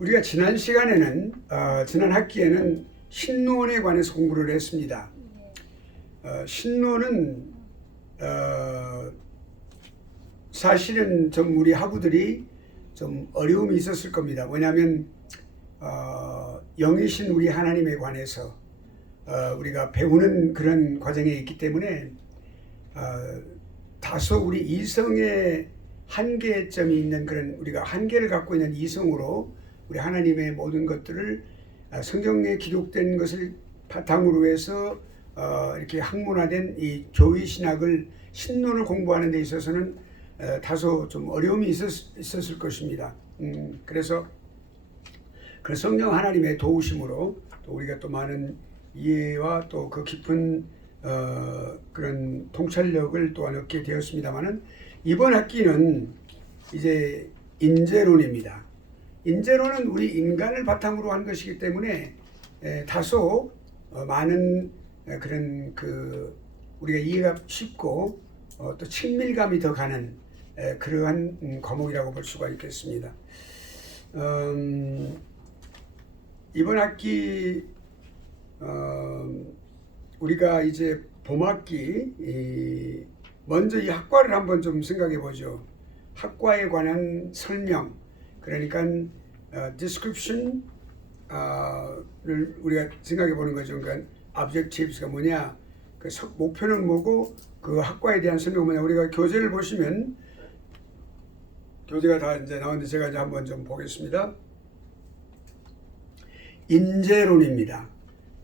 우리가 지난 시간에는 지난 학기에는 신론에 관해서 공부를 했습니다. 신론은 사실은 좀 우리 학우들이 좀 어려움이 있었을 겁니다. 왜냐하면 영이신 우리 하나님에 관해서 우리가 배우는 그런 과정에 있기 때문에 다소 우리 이성의 한계점이 있는 그런 우리가 한계를 갖고 있는 이성으로 우리 하나님의 모든 것들을 성경에 기록된 것을 바탕으로 해서 이렇게 학문화된 이 교회 신학을 신론을 공부하는 데 있어서는 다소 좀 어려움이 있었을 것입니다. 그래서 그 성령 하나님의 도우심으로 또 우리가 또 많은 이해와 또 그 깊은 그런 통찰력을 또한 얻게 되었습니다만은 이번 학기는 이제 인재론입니다. 인재론은 우리 인간을 바탕으로 한 것이기 때문에 다소 많은 그런 우리가 이해가 쉽고 또 친밀감이 더 가는 그러한 과목이라고 볼 수가 있겠습니다. 이번 학기 우리가 이제 봄학기 먼저 이 학과를 한번 좀 생각해 보죠. 학과에 관한 설명, 그러니까 description을 우리가 생각해 보는 거죠. 그러니까 objectives가 뭐냐, 그 목표는 뭐고 그 학과에 대한 설명은 뭐냐. 우리가 교재를 보시면 교재가 다 이제 나왔는데 제가 이제 한번 좀 보겠습니다. 인재론입니다.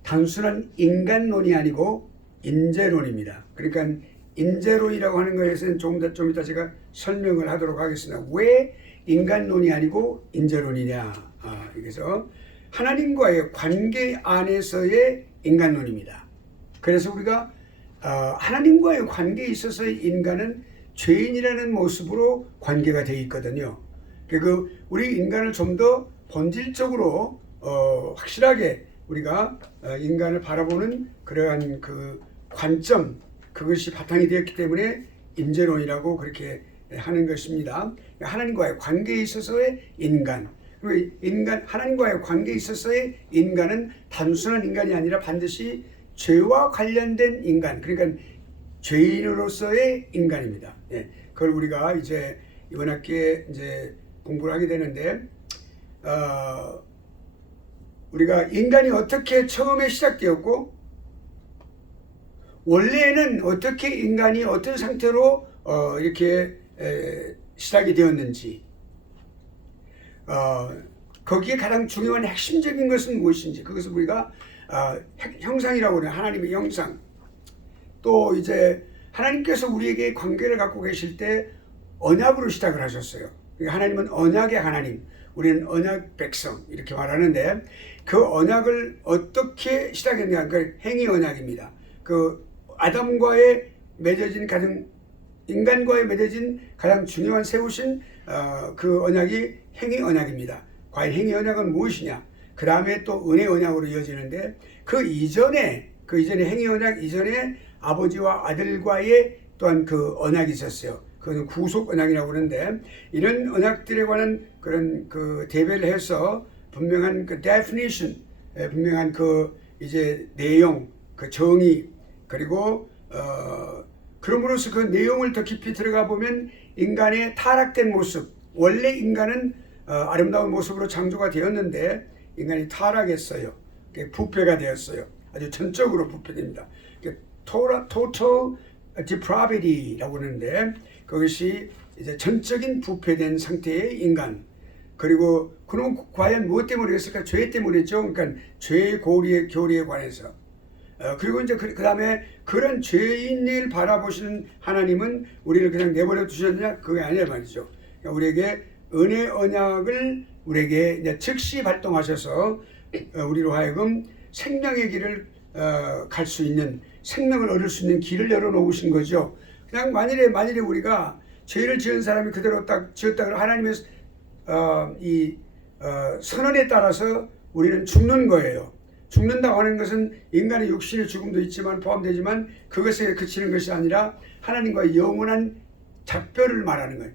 단순한 인간론이 아니고 인재론입니다. 그러니까 인재론이라고 하는 것에서는 좀 이따 제가 설명을 하도록 하겠습니다. 왜 인간론이 아니고 인재론이냐. 그래서 하나님과의 관계 안에서의 인간론입니다. 그래서 우리가 하나님과의 관계에 있어서의 인간은 죄인이라는 모습으로 관계가 되어 있거든요. 우리 인간을 좀 더 본질적으로 확실하게 우리가 인간을 바라보는 그러한 그 관점, 그것이 바탕이 되었기 때문에 인재론이라고 그렇게 하는 것입니다. 하나님과의 관계에 있어서의 인간, 그리고 하나님과의 관계에 있어서의 인간은 단순한 인간이 아니라 반드시 죄와 관련된 인간, 그러니까 죄인으로서의 인간입니다. 그걸 우리가 이제 이번 학기에 이제 공부를 하게 되는데, 우리가 인간이 어떻게 처음에 시작되었고, 원래는 어떻게 인간이 어떤 상태로 이렇게 시작이 되었는지, 거기에 가장 중요한 핵심적인 것은 무엇인지, 그것을 우리가 형상이라고 해요. 하나님의 형상. 또 이제 하나님께서 우리에게 관계를 갖고 계실 때 언약으로 시작을 하셨어요. 하나님은 언약의 하나님, 우리는 언약 백성 이렇게 말하는데, 그 언약을 어떻게 시작했냐, 그 행위 언약입니다. 아담과의 맺어진 인간과의 맺어진 가장 중요한 세우신 그 언약이 행위 언약입니다. 과연 행위 언약은 무엇이냐? 그 다음에 또 은혜 언약으로 이어지는데, 그 이전에 행위 언약 이전에 아버지와 아들과의 또한 그 언약이 있었어요. 그것은 구속 언약이라고 그러는데, 이런 언약들에 관한 그런 대별을 해서 분명한 definition, 분명한 이제 내용, 정의, 그리고 그럼으로써 그 내용을 더 깊이 들어가 보면 인간의 타락된 모습, 원래 인간은 아름다운 모습으로 창조가 되었는데 인간이 타락했어요. 부패가 되었어요. 아주 전적으로 부패됩니다. total depravity라고 하는데, 그것이 이제 전적인 부패된 상태의 인간. 그리고 그럼 과연 무엇 때문에 그랬을까? 죄 때문이죠. 그러니까 죄의 교리에 관해서. 그리고 이제 그 다음에 그런 죄인을 바라보시는 하나님은 우리를 그냥 내버려 두셨냐? 그게 아니라 말이죠. 그러니까 우리에게 은혜 언약을 우리에게 이제 즉시 발동하셔서 우리로 하여금 생명의 길을 갈 수 있는, 생명을 얻을 수 있는 길을 열어놓으신 거죠. 그냥 만일에 우리가 죄를 지은 사람이 그대로 딱 지었다 그러면 하나님의 선언에 따라서 우리는 죽는 거예요. 죽는다고 하는 것은 인간의 육신의 죽음도 있지만 포함되지만 그것에 그치는 것이 아니라 하나님과의 영원한 작별을 말하는 거예요.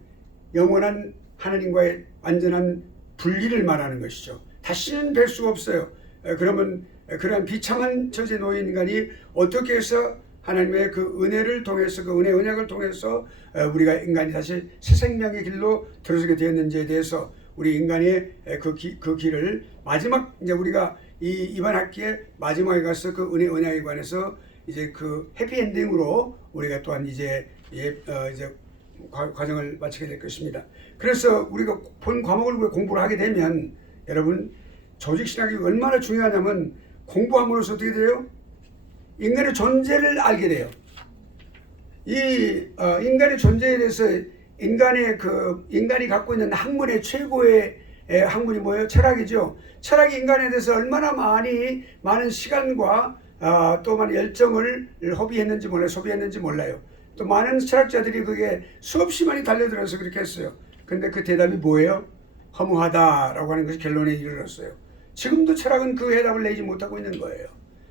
영원한 하나님과의 완전한 분리를 말하는 것이죠. 다시는 뵐 수가 없어요. 그러면 그러한 비참한 처지에 놓인 인간이 어떻게 해서 하나님의 그 은혜를 통해서 그 은혜 언약을 통해서 우리가 인간이 다시 새 생명의 길로 들어서게 되었는지에 대해서 우리 인간의 그 길을 마지막 이제 우리가 이번 학기에 마지막에 가서 그 은혜 언약에 관해서 이제 그 해피엔딩으로 우리가 또한 이제 과정을 마치게 될 것입니다. 그래서 우리가 본 과목을 공부를 하게 되면 여러분 조직신학이 얼마나 중요하냐면 공부함으로써 어떻게 돼요? 인간의 존재를 알게 돼요. 이 인간의 존재에 대해서 인간이 갖고 있는 학문의 최고의 학문이 뭐예요? 철학이죠. 철학이 인간에 대해서 얼마나 많은 시간과 또 많은 열정을 허비했는지 몰라요. 소비했는지 몰라요. 또 많은 철학자들이 그게 수없이 많이 달려들어서 그렇게 했어요. 근데 그 대답이 뭐예요? 허무하다라고 하는 것이 결론에 이르렀어요. 지금도 철학은 그 해답을 내지 못하고 있는 거예요.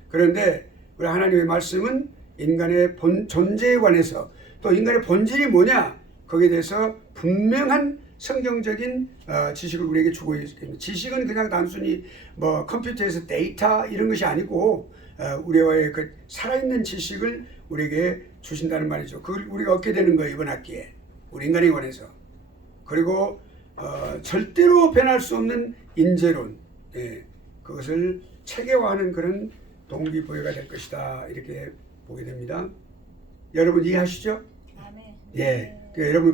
그런데 우리 하나님의 말씀은 인간의 존재에 관해서 또 인간의 본질이 뭐냐 거기에 대해서 분명한 성경적인 지식을 우리에게 주고 있습니다. 지식은 그냥 단순히 뭐 컴퓨터에서 데이터 이런 것이 아니고 우리와의 그 살아있는 지식을 우리에게 주신다는 말이죠. 그걸 우리가 얻게 되는 거예요. 이번 학기에 우리 인간에 관해서. 그리고 절대로 변할 수 없는 인재론, 그것을 체계화하는 그런 동기부여가 될 것이다 이렇게 보게 됩니다. 여러분 이해하시죠? 아멘. 예, 여러분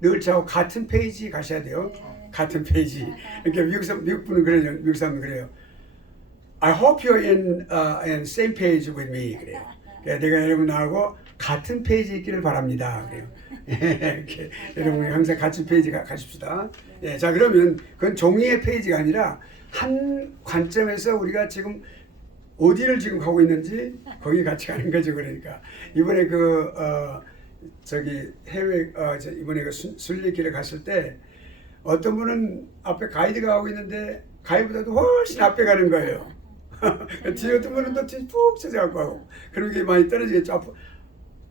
늘 저하고 같은 페이지 가셔야 돼요. 같은 페이지. 이렇게 미국 분은 그래요. 미국 사람은 그래요. I hope you're in same page with me. 그래요. 내가 여러분 나하고 같은 페이지에 있기를 바랍니다. 그래요. 이렇게 여러분이 항상 같은 페이지 가십시다. 예, 자 그러면 그건 종이의 페이지가 아니라 한 관점에서 우리가 지금 어디를 지금 가고 있는지 거기 같이 가는 거죠. 그러니까 이번에 해외 이번에 그 순례길에 갔을 때 어떤 분은 앞에 가이드가 가고 있는데 가이드보다도 훨씬 앞에 가는 거예요. 뒤에 어떤 분은 또 뒤에 푹 쳐져갖고 하고 그런 게 많이 떨어지겠죠.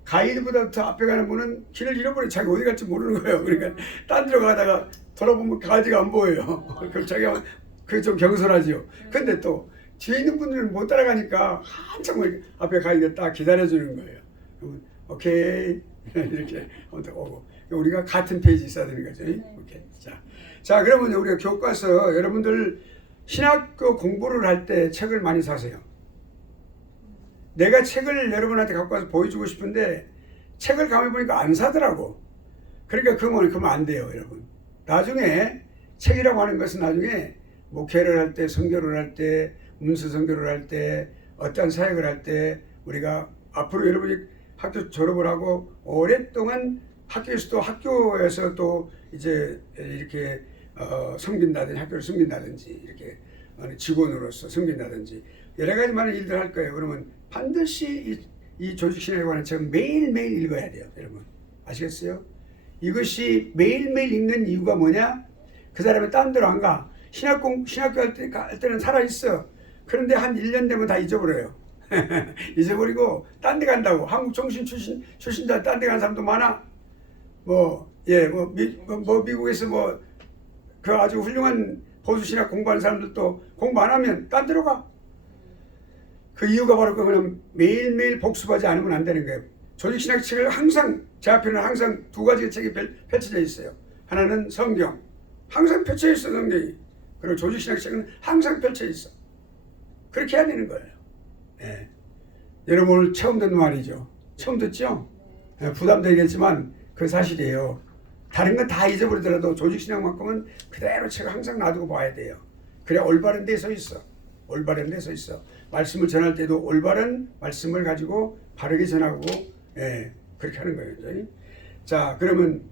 가이드보다 더 앞에 가는 분은 길을 잃어버려 자기 어디 갈지 모르는 거예요. 그러니까 딴 데로 가다가 돌아보면 가이드가 안 보여요. 그럼 자기가 그게 좀 경솔하지요. 근데 또 뒤에 있는 분들은 못 따라가니까 한참 앞에 가이드가 딱 기다려주는 거예요. 그러면 오케이 이렇게 오고 우리가 같은 페이지 있어야 되는 거죠. 오케이. 자 그러면 우리가 교과서 여러분들 신학교 공부를 할 때 책을 많이 사세요. 내가 책을 여러분한테 갖고 와서 보여주고 싶은데 책을 가만히 보니까 안 사더라고. 그러니까 그러면 안 돼요, 여러분. 나중에 책이라고 하는 것은 나중에 목회를 할 때, 선교를 할 때, 문서 선교를 할 때, 어떠한 사역을 할 때 우리가 앞으로 여러분이 학교 졸업을 하고 오랫동안 학교에서 또 이제 이렇게 섬긴다든지 학교를 섬긴다든지 이렇게 직원으로서 섬긴다든지 여러 가지 많은 일들 할 거예요. 그러면 반드시 이 조직신학에 관한 책은 매일매일 읽어야 돼요. 여러분 아시겠어요? 이것이 매일매일 읽는 이유가 뭐냐? 그 사람이 딴 데로 안 가. 신학교 할 때는 살아있어. 그런데 한 1년 되면 다 잊어버려요. 잊어버리고 딴 데 간다고. 한국 정신 출신자 딴 데 가는 사람도 많아. 미국에서 그 아주 훌륭한 보수신학 공부하는 사람들도 공부 안 하면 딴 데로 가. 그 이유가 바로 그냥 매일매일 복습하지 않으면 안 되는 거예요. 조직신학 책을 항상 제 앞에는 항상 두 가지 책이 펼쳐져 있어요. 하나는 성경. 항상 펼쳐 있어 성경이. 그리고 조직신학 책은 항상 펼쳐 있어. 그렇게 해야 되는 거예요. 네. 여러분 오늘 처음 듣는 말이죠. 처음 듣죠? 네, 부담되겠지만 그 사실이에요. 다른 건 다 잊어버리더라도 조직신학만큼은 그대로 책을 항상 놔두고 봐야 돼요. 그래야 올바른 데 서 있어. 올바른 데 서 있어. 말씀을 전할 때도 올바른 말씀을 가지고 바르게 전하고 그렇게 하는 거예요. 자 그러면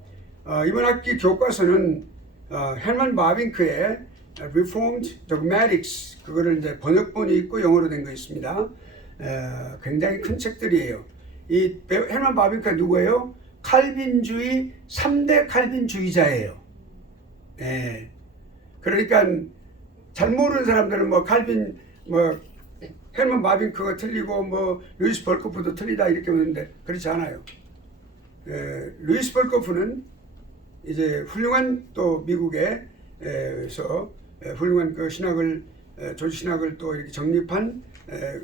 이번 학기 교과서는 헬만 바빙크의 Reformed Dogmatics 그거를 이제 번역본이 있고 영어로 된 거 있습니다. 굉장히 큰 책들이에요. 이 헬만 바빙크가 누구예요? 칼빈주의 3대 칼빈주의자예요. 그러니까 잘 모르는 사람들은 칼빈 헬만 바빙크가 틀리고 루이스 벌코프도 틀리다 이렇게 보는데 그렇지 않아요. 루이스 벌코프는 이제 훌륭한 또 미국의 훌륭한 그 신학을 조직 신학을 또 이렇게 정립한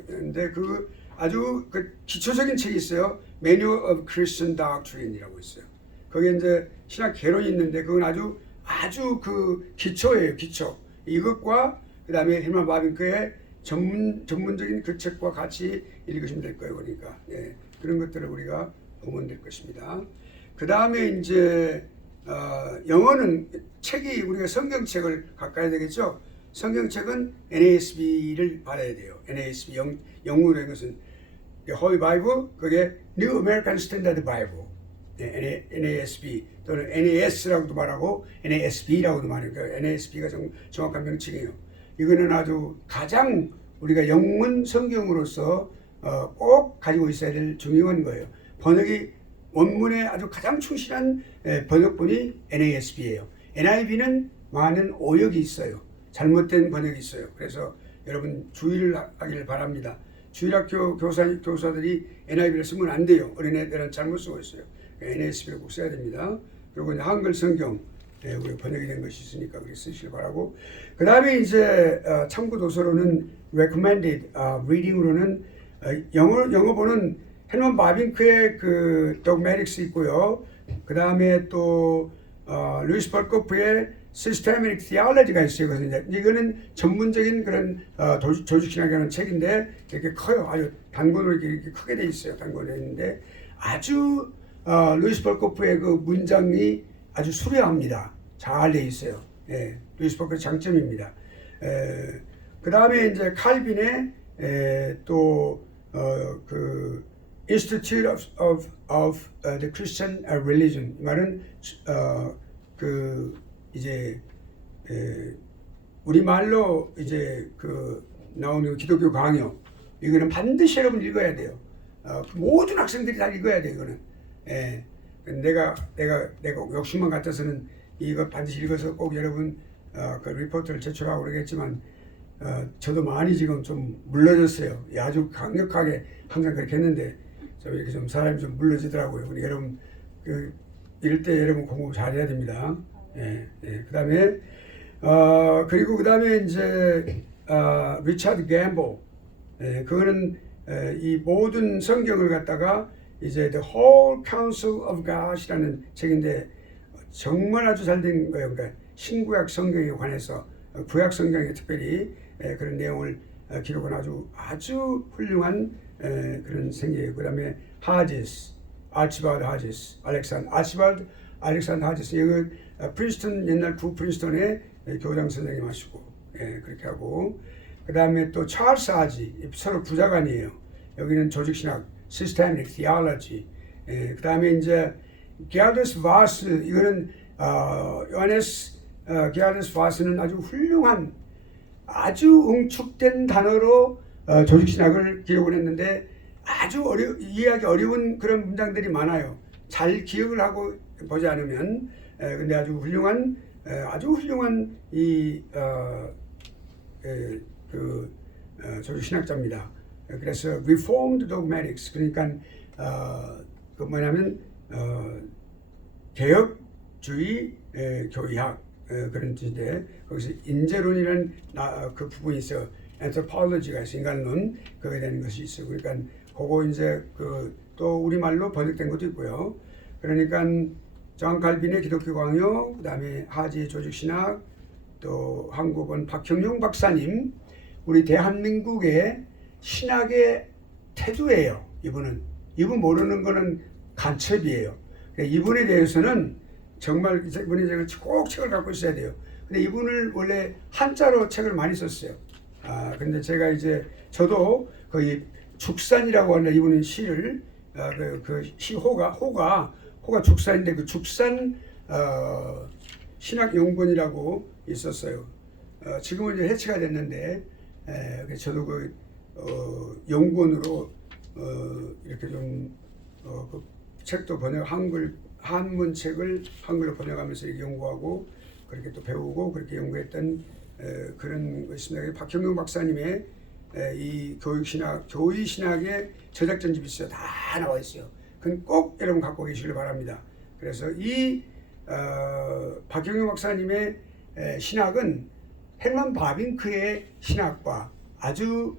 근데 그 아주 그 기초적인 책이 있어요. Manual of Christian Doctrine이라고 있어요. 거기에 이제 신학 개론이 있는데 그건 아주 그 기초예요. 기초. 이것과 그다음에 헤르만 바빙크의 전문적인 그 책과 같이 읽으시면 될 거예요. 그러니까 그런 것들을 우리가 보면 될 것입니다. 그 다음에 이제 영어는 책이 우리가 성경책을 가까이 되겠죠. 성경책은 NASB를 받아야 돼요. NASB 영어로 된 것은 Holy Bible, 그게 New American Standard Bible, NASB 또는 NAS라고도 말하고 NASB라고도 말해요. NASB가 정확한 명칭이에요. 이거는 아주 가장 우리가 영문 성경으로서 꼭 가지고 있어야 될 중요한 거예요. 번역이 원문에 아주 가장 충실한 번역본이 NASB예요. NIV는 많은 오역이 있어요. 잘못된 번역이 있어요. 그래서 여러분 주의를 하기를 바랍니다. 주일학교 교사들이 NIV를 쓰면 안 돼요. 어린애들은 잘못 쓰고 있어요. NASB를 꼭 써야 됩니다. 그리고 이제 한글 성경 우리 번역이 된 것이 있으니까 그렇게 쓰시길 바라고. 그 다음에 이제 참고 도서로는 recommended reading으로는 영어본은 헤르만 바빙크의 그 dogmatics 있고요. 그 다음에 또 루이스 벌코프의 systematic theology가 있어요. 그래서 이거는 전문적인 그런 조직신학이라는 책인데 이렇게 커요. 아주 단권으로 이렇게 크게 돼 있어요. 단권에 있는데 아주 루이스 벌코프의 그 문장이 아주 수려합니다. 잘 돼 있어요. 루이스 벌코프의 장점입니다. 그 다음에 이제 칼빈의 그 Institute of the Christian Religion, 이 말은 그 이제 우리 말로 이제 그 나오는 기독교 강요, 이거는 반드시 여러분 읽어야 돼요. 모든 학생들이 다 읽어야 돼요. 이거는. 내가 욕심만 같아서는 이거 반드시 읽어서 꼭 여러분 그 리포트를 제출하고 그러겠지만 저도 많이 지금 좀 물러졌어요. 아주 강력하게 항상 그렇게 했는데 좀 이렇게 좀 사람이 좀 물러지더라고요. 그러니까 여러분 이럴 때 여러분 공부 잘해야 됩니다. 그다음에 그리고 그다음에 이제 리차드 gemble, 그거는 이 모든 성경을 갖다가 이제 The Whole Counsel of God이라는 책인데 정말 아주 잘 된 거예요. 그러니까 신구약 성경에 관해서 구약 성경에 특별히 그런 내용을 기록한 아주 훌륭한 그런 생기예요. 그다음에 아르치발드 하지스, 알렉산더 하지스, 이거 프린스턴 옛날 구 프린스턴의 교장 선생님 하시고 그렇게 하고, 그다음에 또 찰스 하지, 서로 부자간이에요. 여기는 조직신학, 시스템릭 디올로지. 그다음에 이제 게르더스 바스, 이거는 요하네스 게르더스 바스는 아주 훌륭한, 아주 응축된 단어로 조직신학을 기록을 했는데 아주 이해하기 어려운 그런 문장들이 많아요. 잘 기억을 하고 보지 않으면. 근데 아주 훌륭한 이 조직신학자입니다. 그래서 Reformed Dogmatics, 그러니까 그 뭐냐면 개혁주의 교의학 그런 뜻인데 거기서 인재론이라는 그 부분이 있어요. Anthropology가 있어, 인간론, 그거에 대한 것이 있어요. 그러니까 그거 이제 또 우리말로 번역된 것도 있고요. 그러니까 존 칼빈의 기독교 강요, 그다음에 하지의 조직신학, 또 한국은 박형용 박사님, 우리 대한민국의 신학의 태두예요. 이분 모르는 거는 간첩이에요. 이분에 대해서는 정말 이분이 꼭 책을 갖고 있어야 돼요. 근데 이분을 원래 한자로 책을 많이 썼어요. 근데 제가 이제 저도 거의 죽산이라고 하는 이분은 시를 그 시호가 죽산인데 그 죽산 신학연구원이라고 있었어요. 지금은 이제 해체가 됐는데 저도 그 연구원으로 이렇게 좀 그 책도 한문 책을 한글로 번역하면서 이렇게 연구하고 그렇게 또 배우고 그렇게 연구했던 그런 것입니다. 박형용 박사님의 이 교의신학의 저작전집이 있어요. 다 나와 있어요. 그건 꼭 여러분 갖고 계시길 바랍니다. 그래서 이 박형용 박사님의 신학은 헤르만 바빙크의 신학과 아주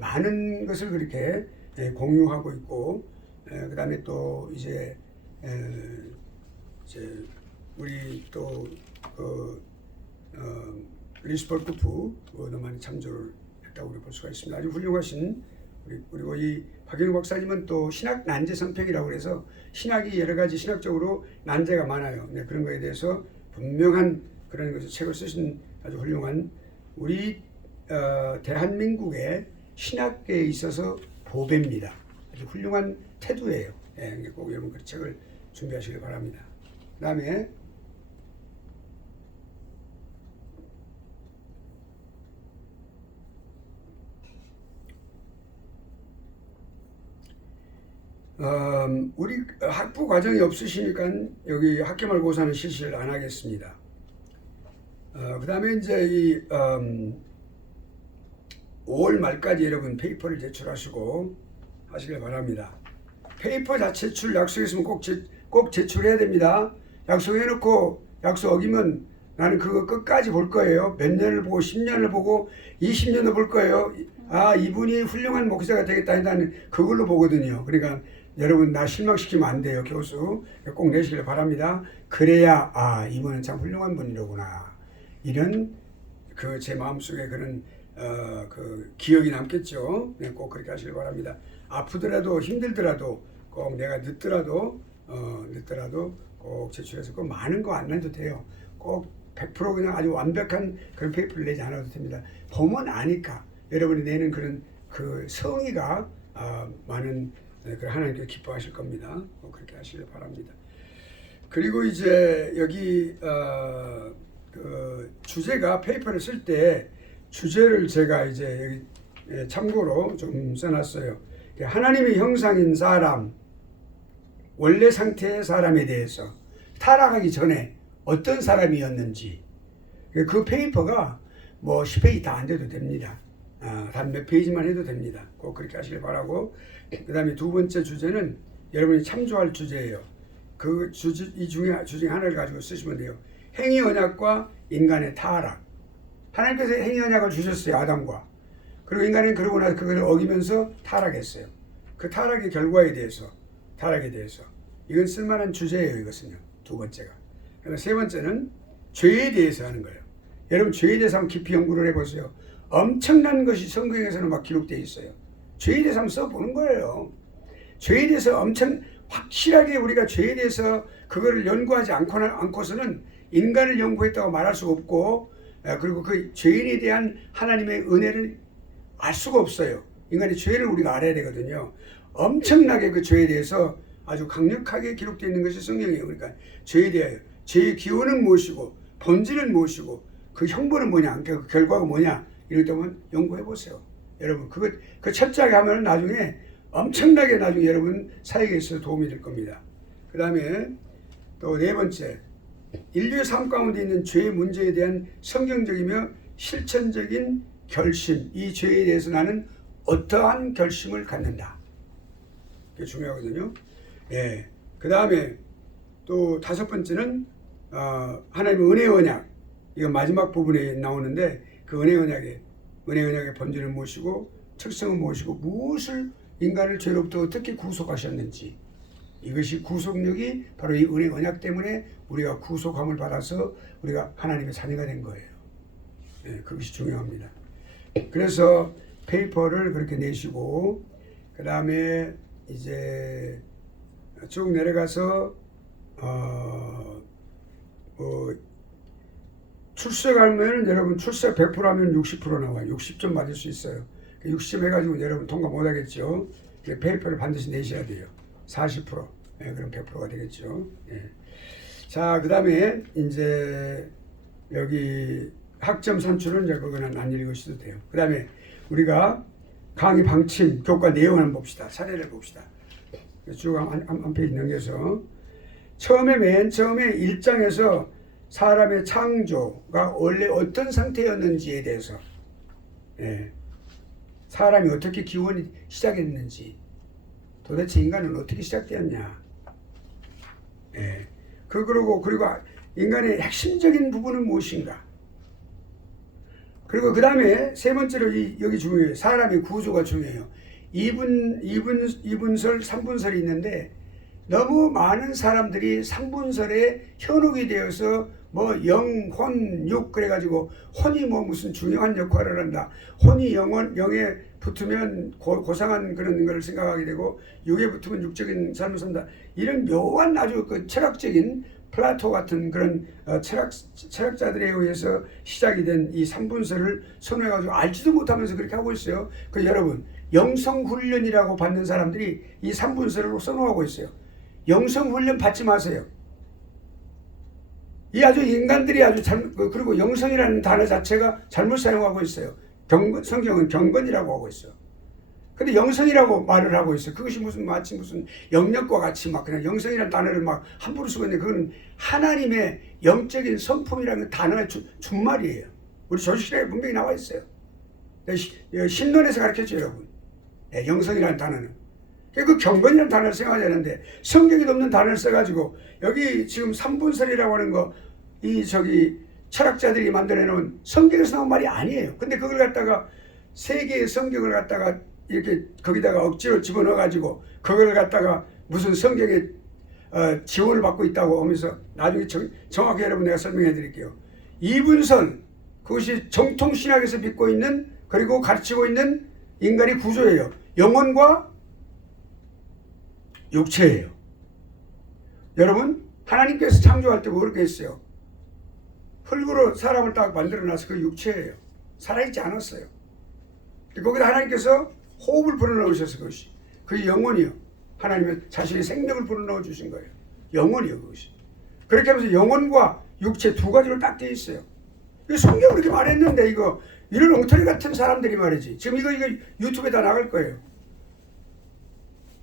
많은 것을 그렇게 공유하고 있고, 그 다음에 또 이제 우리 또 리스벌크프도 많이 참조를 했다고 우리 볼 수가 있습니다. 아주 훌륭하신 그리고 이 박영우 박사님은 또 신학 난제 선택이라고 해서 신학이 여러 가지 신학적으로 난제가 많아요. 네, 그런 거에 대해서 분명한 그런 것을 책을 쓰신 아주 훌륭한 우리 대한민국의 신학계에 있어서 보배입니다. 아주 훌륭한 태도예요. 네, 꼭 여러분 그 책을 준비하시길 바랍니다. 그 다음에 우리 학부 과정이 없으시니까 여기 학기말고사는 실시를 안 하겠습니다. 그 다음에 이제 이 5월 말까지 여러분 페이퍼를 제출하시고 하시길 바랍니다. 페이퍼 제출 약속했으면 꼭 제출해야 됩니다. 약속해놓고 약속 어기면 나는 그거 끝까지 볼 거예요. 몇 년을 보고 10년을 보고 20년을 볼 거예요. 아, 이분이 훌륭한 목사가 되겠다. 나는 그걸로 보거든요. 그러니까 여러분 나 실망시키면 안 돼요. 교수 꼭 내시길 바랍니다. 그래야 아, 이분은 참 훌륭한 분이로구나. 이런 그 제 마음속에 그런 그 기억이 남겠죠. 네, 꼭 그렇게 하시길 바랍니다. 아프더라도 힘들더라도 꼭 내가 늦더라도 꼭 제출해서 꼭 많은 거 안 내도 돼요. 꼭 100% 그냥 아주 완벽한 그런 페이퍼를 내지 않아도 됩니다. 보면 아니까 여러분이 내는 그런 그 성의가 많은 그 하나님께 기뻐하실 겁니다. 꼭 그렇게 하시길 바랍니다. 그리고 이제 여기 그 주제가 페이퍼를 쓸 때 주제를 제가 이제 여기 참고로 좀 써놨어요. 하나님의 형상인 사람, 원래 상태의 사람에 대해서 타락하기 전에 어떤 사람이었는지 그 페이퍼가 뭐 10페이지 다 안 돼도 됩니다. 단 몇 페이지만 해도 됩니다. 꼭 그렇게 하시길 바라고 그 다음에 두 번째 주제는 여러분이 참조할 주제예요. 그 주제 중에 하나를 가지고 쓰시면 돼요. 행위 언약과 인간의 타락. 하나님께서 행위 언약을 주셨어요. 아담과. 그리고 인간은 그러고 나서 그걸 어기면서 타락했어요. 그 타락의 결과에 대해서 이건 쓸만한 주제예요. 이것은요. 두 번째가. 그리고 세 번째는 죄에 대해서 하는 거예요. 여러분 죄에 대해서 한번 깊이 연구를 해보세요. 엄청난 것이 성경에서는 막 기록되어 있어요. 죄에 대해서 한번 써보는 거예요. 죄에 대해서 엄청 확실하게 우리가 죄에 대해서 그거를 연구하지 않고서는 인간을 연구했다고 말할 수 없고 그리고 그 죄인에 대한 하나님의 은혜를 알 수가 없어요. 인간의 죄를 우리가 알아야 되거든요. 엄청나게 그 죄에 대해서 아주 강력하게 기록되어 있는 것이 성경이에요. 그러니까 죄에 대하여 죄의 기원은 무엇이고 본질은 무엇이고 그 형벌은 뭐냐, 그 결과가 뭐냐 이럴 때면 연구해 보세요. 여러분 그 철저하게 하면 나중에 엄청나게 나중에 여러분 사역에 있어서 도움이 될 겁니다. 그 다음에 또 네 번째, 인류의 삶 가운데 있는 죄의 문제에 대한 성경적이며 실천적인 결심, 이 죄에 대해서 나는 어떠한 결심을 갖는다. 그게 중요하거든요. 예. 그 다음에 또 다섯 번째는 하나님의 은혜 언약. 이거 마지막 부분에 나오는데 그 은혜 언약의 본질을 무엇이고 특성은 무엇이고 무엇을 인간을 죄로부터 어떻게 구속하셨는지, 이것이 구속력이 바로 이 은혜 언약 때문에 우리가 구속함을 받아서 우리가 하나님의 자녀가 된 거예요. 네, 그것이 중요합니다. 그래서 페이퍼를 그렇게 내시고 그 다음에 이제 쭉 내려가서 출석하면 여러분 출석 100% 하면 60% 나와요. 60점 맞을 수 있어요. 60점 해가지고 여러분 통과 못하겠죠. 페이퍼를 반드시 내셔야 돼요. 40%. 예, 그럼 100%가 되겠죠. 예. 자, 그 다음에 이제 여기 학점 산출은 이제 그거는 안 읽으셔도 돼요. 그 다음에 우리가 강의 방침, 교과 내용을 한번 봅시다. 사례를 봅시다. 쭉 한 페이지 넘겨서 맨 처음에 1장에서 사람의 창조가 원래 어떤 상태였는지에 대해서, 예, 사람이 어떻게 기원이 시작했는지, 도대체 인간은 어떻게 시작되었냐, 예, 그리고 인간의 핵심적인 부분은 무엇인가, 그리고 그 다음에 세 번째로 여기 중요해요. 사람의 구조가 중요해요. 이분설, 삼분설이 있는데 너무 많은 사람들이 삼분설에 현혹이 되어서 뭐 영, 혼, 육 그래가지고 혼이 뭐 무슨 중요한 역할을 한다. 혼이 영에 붙으면 고상한 그런 걸 생각하게 되고 육에 붙으면 육적인 삶을 산다. 이런 묘한 아주 그 철학적인 플라토 같은 그런 철학자들에 의해서 시작이 된 이 삼분설을 선호해가지고 알지도 못하면서 그렇게 하고 있어요. 그 여러분 영성훈련이라고 받는 사람들이 이 삼분설을 선호하고 있어요. 영성훈련 받지 마세요. 이 아주 인간들이 아주 그리고 영성이라는 단어 자체가 잘못 사용하고 있어요. 성경은 경건이라고 하고 있어요. 근데 영성이라고 말을 하고 있어요. 그것이 마치 무슨 영역과 같이 막 그냥 영성이라는 단어를 막 함부로 쓰고 있는데 그건 하나님의 영적인 성품이라는 단어의 준말이에요. 우리 조직시대에 분명히 나와 있어요. 신론에서 가르쳤죠, 여러분. 영성이라는 단어는. 그 경건이라는 단어를 생각하지 않는데 성경에도 없는 단어를 써가지고 여기 지금 삼분설이라고 하는 거 철학자들이 만들어내놓은 성경에서 나온 말이 아니에요. 근데 그걸 갖다가 세계의 성경을 갖다가 이렇게 거기다가 억지로 집어넣어가지고 그걸 갖다가 무슨 성경에 지원을 받고 있다고 하면서 나중에 정확히 여러분 내가 설명해 드릴게요. 이분설 그것이 정통신학에서 믿고 있는 그리고 가르치고 있는 인간의 구조예요. 영혼과 육체예요. 여러분 하나님께서 창조할 때 그렇게 했어요. 흙으로 사람을 딱 만들어놔서 그 육체예요. 살아있지 않았어요. 거기다 하나님께서 호흡을 불어넣으셔서 그것이 그 영혼이요. 하나님의 자신의 생명을 불어넣어 주신 거예요. 영혼이요 그것이. 그렇게 하면서 영혼과 육체 두 가지로 딱 되어 있어요. 성경은 그렇게 말했는데 이런 엉터리 같은 사람들이 말이지. 지금 이거 유튜브에 다 나갈 거예요.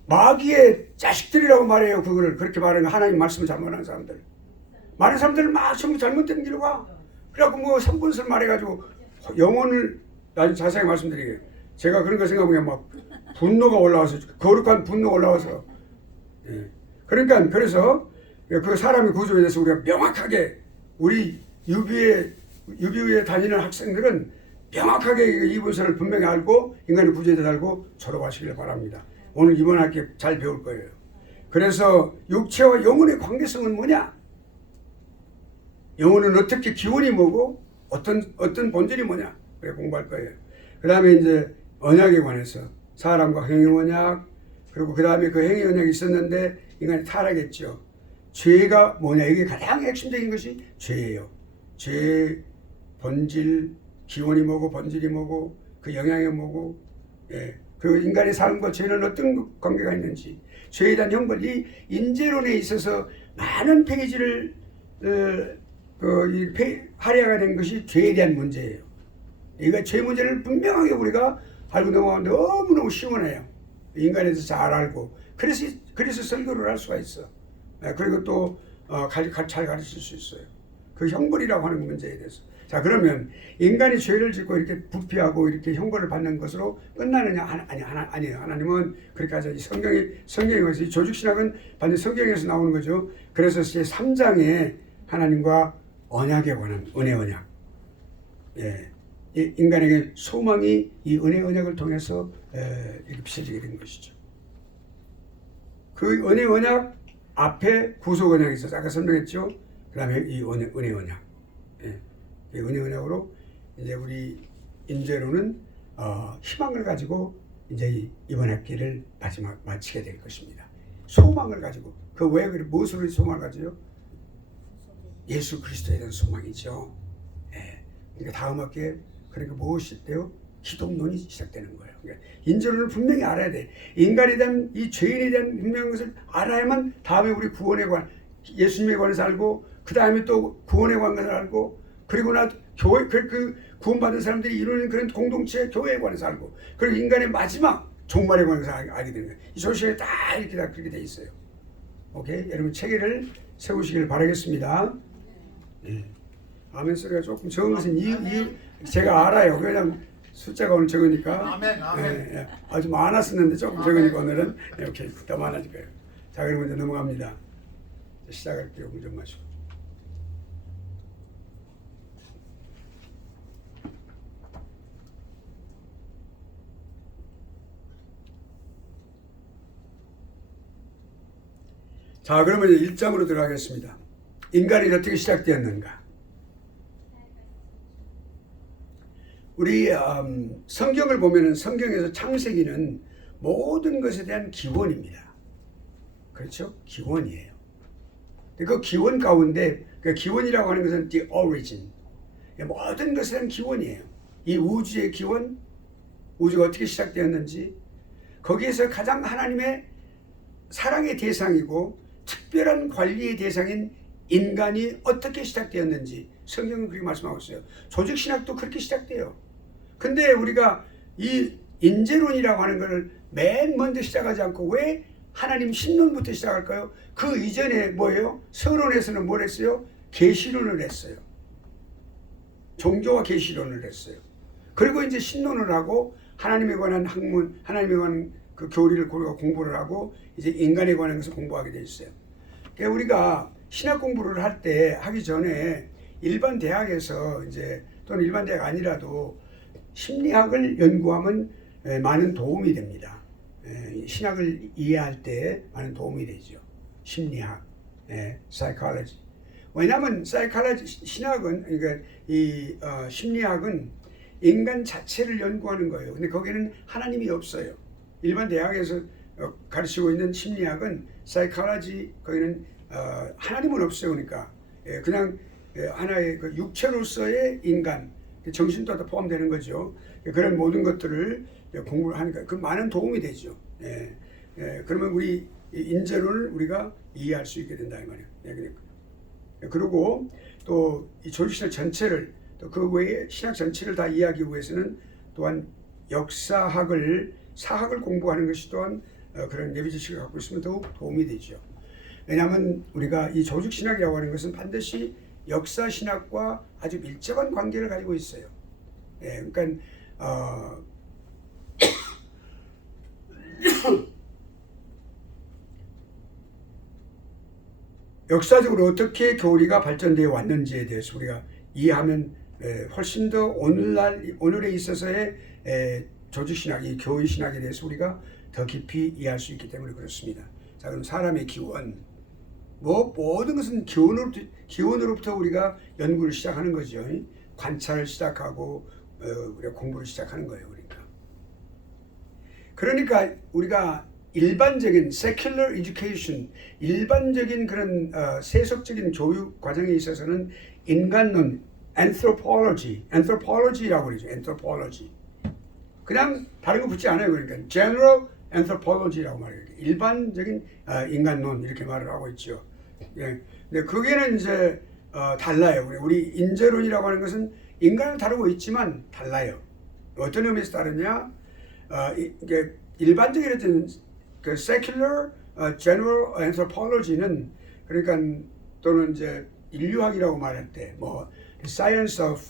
마귀의 자식들이라고 말해요. 그거를 그렇게 말하는 하나님 말씀을 잘못하는 사람들. 많은 사람들은 막 전부 잘못된 길로 가. 그래갖고 뭐 3분설 말해가지고 영혼을 나중에 자세히 말씀드리게요. 제가 그런 거 생각하면 막 분노가 올라와서 거룩한 분노가 올라와서 그러니까 그래서 그 사람의 구조에 대해서 우리가 명확하게 우리 유비에 다니는 학생들은 명확하게 이 분설을 분명히 알고 인간의 구조에 대해서 알고 졸업하시길 바랍니다. 오늘 이번 학기에 잘 배울 거예요. 그래서 육체와 영혼의 관계성은 뭐냐? 영혼은 어떻게 기원이 뭐고 어떤 본질이 뭐냐? 그래 공부할 거예요. 그 다음에 이제 언약에 관해서 사람과 행위 언약 그리고 그 다음에 그 행위 언약이 있었는데 인간이 타락했죠. 죄가 뭐냐? 이게 가장 핵심적인 것이 죄예요. 죄, 본질, 기원이 뭐고 본질이 뭐고 그 영향이 뭐고 그리고 인간의 삶과 죄는 어떤 관계가 있는지 죄에 대한 형벌 이 인재론에 있어서 많은 페이지를 할애가 된 것이 죄에 대한 문제예요. 이거 죄 문제를 분명하게 우리가 알고 넘어가면 너무너무 시원해요. 인간에 대해서 잘 알고 그래서 설교를 할 수가 있어. 그리고 또 잘 가르칠 수 있어요. 그 형벌이라고 하는 문제에 대해서. 자 그러면 인간이 죄를 짓고 이렇게 부패하고 이렇게 형벌을 받는 것으로 끝나느냐? 아니에요. 하나님은 그렇게 하죠. 성경에 와서 이 조직신학은 반드시 성경에서 나오는 거죠. 그래서 제3장에 하나님과 언약에 관한 은혜 언약. 인간에게 소망이 이 은혜 언약을 통해서 이렇게 비춰지게 된 것이죠. 그 은혜 언약 앞에 구속 언약이 있어서 아까 설명했죠. 그 다음에 이 은혜 언약. 이 은혜 언약으로 이제 우리 인재로는 희망을 가지고 이제 이번 학기를 마치게 될 것입니다. 소망을 가지고 무엇으로 소망을 가지요? 예수 그리스도에 대한 소망이죠. 그러니까 다음 학기에 그러니까 무엇이 돼요? 기독론이 시작되는 거예요. 그러니까 인재론을 분명히 알아야 돼. 인간에 대한 이 죄인에 대한 분명한 것을 알아야만 다음에 우리 구원에 관한 예수님에 관해서 알고 그 다음에 또 구원에 관해서 알고 그리고 나 교회 그 구원받은 사람들이 이루는 그런 공동체 교회에 관해서 알고 그리고 인간의 마지막 종말에 관해서 알게 되는 거예요. 이 소식에 다 이렇게 다 그렇게 돼 있어요. 오케이 여러분 체계를 세우시길 바라겠습니다. 아멘 소리가 조금 적은 것은 이유 제가 알아요. 그냥 숫자가 오늘 적으니까 아멘. 아주 많았었는데 조금 적으니까 오늘은 이렇게 더 많아질 거예요. 자 그럼 이제 넘어갑니다. 시작할게요. 좀 마시고. 자, 그러면 1장으로 들어가겠습니다. 인간이 어떻게 시작되었는가? 우리 성경을 보면은 성경에서 창세기는 모든 것에 대한 기원입니다. 그렇죠? 기원이에요. 그 기원 가운데 그 기원이라고 하는 것은 the origin. 모든 것에 대한 기원이에요. 이 우주의 기원, 우주가 어떻게 시작되었는지, 거기에서 가장 하나님의 사랑의 대상이고 특별한 관리의 대상인 인간이 어떻게 시작되었는지 성경은 그렇게 말씀하고 있어요. 조직신학도 그렇게 시작돼요. 근데 우리가 이 인재론이라고 하는 것을 맨 먼저 시작하지 않고 왜 하나님 신론부터 시작할까요? 그 이전에 뭐예요? 서론에서는 뭘 했어요? 계시론을 했어요. 종교와 계시론을 했어요. 그리고 이제 신론을 하고 하나님에 관한 학문, 하나님에 관한 그 교리를 공부를 하고 이제 인간에 관한 것을 공부하게 돼 있어요. 그러니까 우리가 신학 공부를 하기 전에 일반 대학에서 이제 또는 일반 대학 아니라도 심리학을 연구하면 많은 도움이 됩니다. 신학을 이해할 때 많은 도움이 되죠. 심리학, psychology. 왜냐하면 신학은 그러니까 이 심리학은 인간 자체를 연구하는 거예요. 근데 거기는 하나님이 없어요. 일반 대학에서 가르치고 있는 심리학은 psychology, 거기는 하나님은 없어요. 그러니까 그냥 하나의 그 육체로서의 인간, 정신도 다 포함되는 거죠. 그런 모든 것들을 공부를 하니까 그 많은 도움이 되죠. 그러면 우리 인재론을 우리가 이해할 수 있게 된다 이 말이에요. 그리고 또 이 조직신학 전체를 또 그 외에 신학 전체를 다 이해하기 위해서는 또한 역사학을 사학을 공부하는 것이 또한 그런 예비 지식을 갖고 있으면 더욱 도움이 되죠. 왜냐하면 우리가 이 조직신학이라고 하는 것은 반드시 역사신학과 아주 밀접한 관계를 가지고 있어요. 그러니까 역사적으로 어떻게 교리가 발전되어 왔는지에 대해서 우리가 이해하면 훨씬 더 오늘에 있어서의 조직신학, 이 교회신학에 대해서 우리가 더 깊이 이해할 수 있기 때문에 그렇습니다. 자, 그럼 사람의 기원, 모든 것은 기원으로부터 우리가 연구를 시작하는 거죠. 관찰을 시작하고 우리가 공부를 시작하는 거예요. 그러니까 우리가 일반적인 secular education, 일반적인 그런 세속적인 교육 과정에 있어서는 인간론, anthropology라고 그러죠. anthropology. 그냥 다른 거 붙지 않아요. 그러니까 general anthropology라고 말해요. 일반적인 인간론 이렇게 말을 하고 있죠. 예. 근데 그게는 이제 달라요. 우리 인재론이라고 하는 것은 인간을 다루고 있지만 달라요. 어떤 의미에서 다르냐? 이게 일반적인 그 secular general anthropology는 그러니까 또는 이제 인류학이라고 말할 때 뭐 science of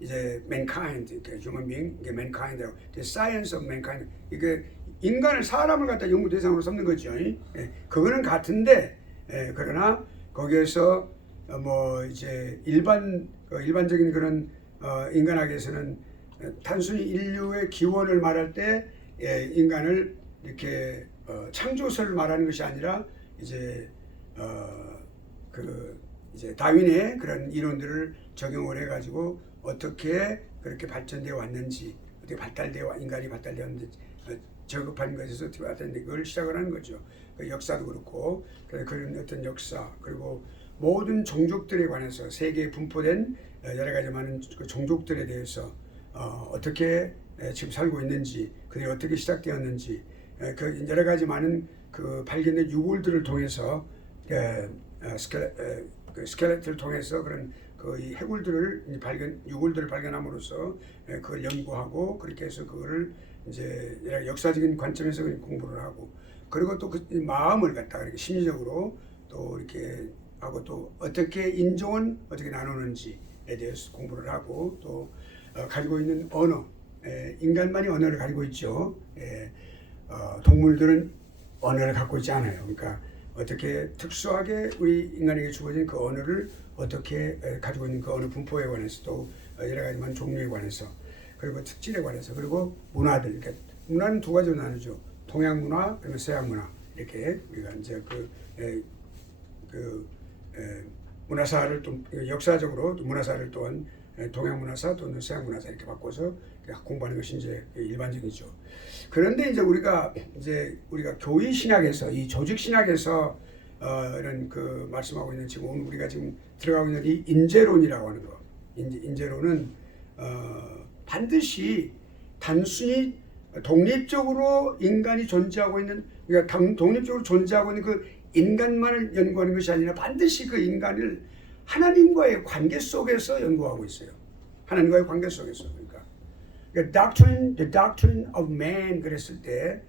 이제 mankind, human being, 이게 mankind라고, the science of mankind, 이게 인간을 사람을 갖다 연구 대상으로 삼는 거죠. 그거는 같은데 그러나 거기에서 뭐 이제 일반적인 그런 인간학에서는 단순히 인류의 기원을 말할 때 인간을 이렇게 창조설을 말하는 것이 아니라 이제 이제 다윈의 그런 이론들을 적용을 해가지고 어떻게 그렇게 발전되어 왔는지, 어떻게 인간이 발달되었는지, 저급한 것에서 어떻게 발달했는지 그걸 시작을 하는 거죠. 그 역사도 그렇고 그런 어떤 역사, 그리고 모든 종족들에 관해서 세계에 분포된 여러 가지 많은 그 종족들에 대해서 어떻게 지금 살고 있는지, 그들이 어떻게 시작되었는지, 그 여러 가지 많은 그 발견된 유골들을 통해서 스켈레트를 통해서 그런 그 해골들을 유골들을 발견함으로써 그걸 연구하고 그렇게 해서 그거를 이제 역사적인 관점에서 공부를 하고, 그리고 또 그 마음을 갖다가 이렇게 심리적으로 또 이렇게 하고, 또 어떻게 인종은 어떻게 나누는지에 대해서 공부를 하고, 또 가지고 있는 언어, 인간만이 언어를 가지고 있죠. 동물들은 언어를 갖고 있지 않아요. 그러니까 어떻게 특수하게 우리 인간에게 주어진 그 언어를 어떻게 가지고 있는 그 언어 분포에 관해서, 또 여러 가지 많은 종류에 관해서, 그리고 특질에 관해서, 그리고 문화들. 그러니까 문화는 두 가지로 나누죠. 동양 문화, 그리고 서양 문화. 이렇게 우리가 이제 문화사를 또 역사적으로 문화사를 또한 동양 문화사 또는 서양 문화사 이렇게 바꿔서 공부하는 것이 이제 일반적이죠. 그런데 이제 우리가 교회 신학에서 이 조직 신학에서 이런 말씀하고 있는 지금 오늘 우리가 지금 들어가고 있는 이 인재론이라고 하는 거. 인재론은 반드시 단순히 독립적으로 인간이 존재하고 있는, 그러니까 독립적으로 존재하고 있는 그 인간만을 연구하는 것이 아니라 반드시 그 인간을 하나님과의 관계 속에서 연구하고 있어요. 하나님과의 관계 속에서. 그러니까 the doctrine of man 그랬을 때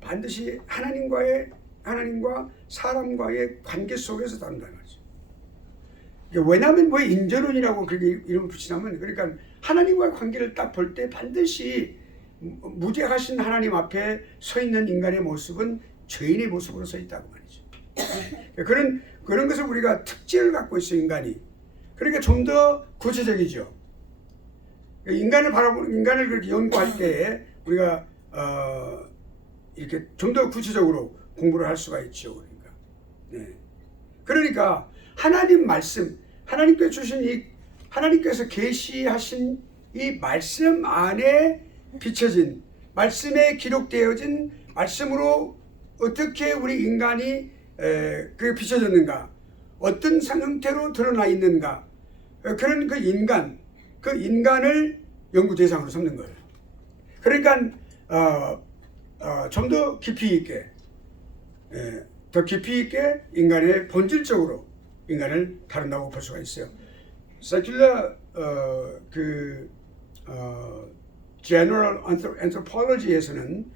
반드시 하나님과 사람과의 관계 속에서 다룬다는 거죠. 왜냐하면 왜 인재론이라고 그렇게 이름을 붙이냐면, 그러니까 하나님과의 관계를 딱 볼 때 반드시 무죄하신 하나님 앞에 서 있는 인간의 모습은 죄인의 모습으로 서 있다고 말이죠. 그런 것을 우리가 특징을 갖고 있어요, 인간이. 그러니까 좀 더 구체적이죠. 인간을 그렇게 연구할 때 우리가 이렇게 좀 더 구체적으로 공부를 할 수가 있죠. 그러니까 하나님 말씀, 하나님께서 계시하신 이 말씀 안에 비춰진, 말씀에 기록되어진 말씀으로 어떻게 우리 인간이 그게 비춰졌는가, 어떤 형태로 드러나 있는가, 그런 그 인간을 연구 대상으로 삼는 거예요. 그러니까 좀 더 깊이 있게 인간의 본질적으로 인간을 다룬다고 볼 수가 있어요. 세큘러 General Anthropology에서는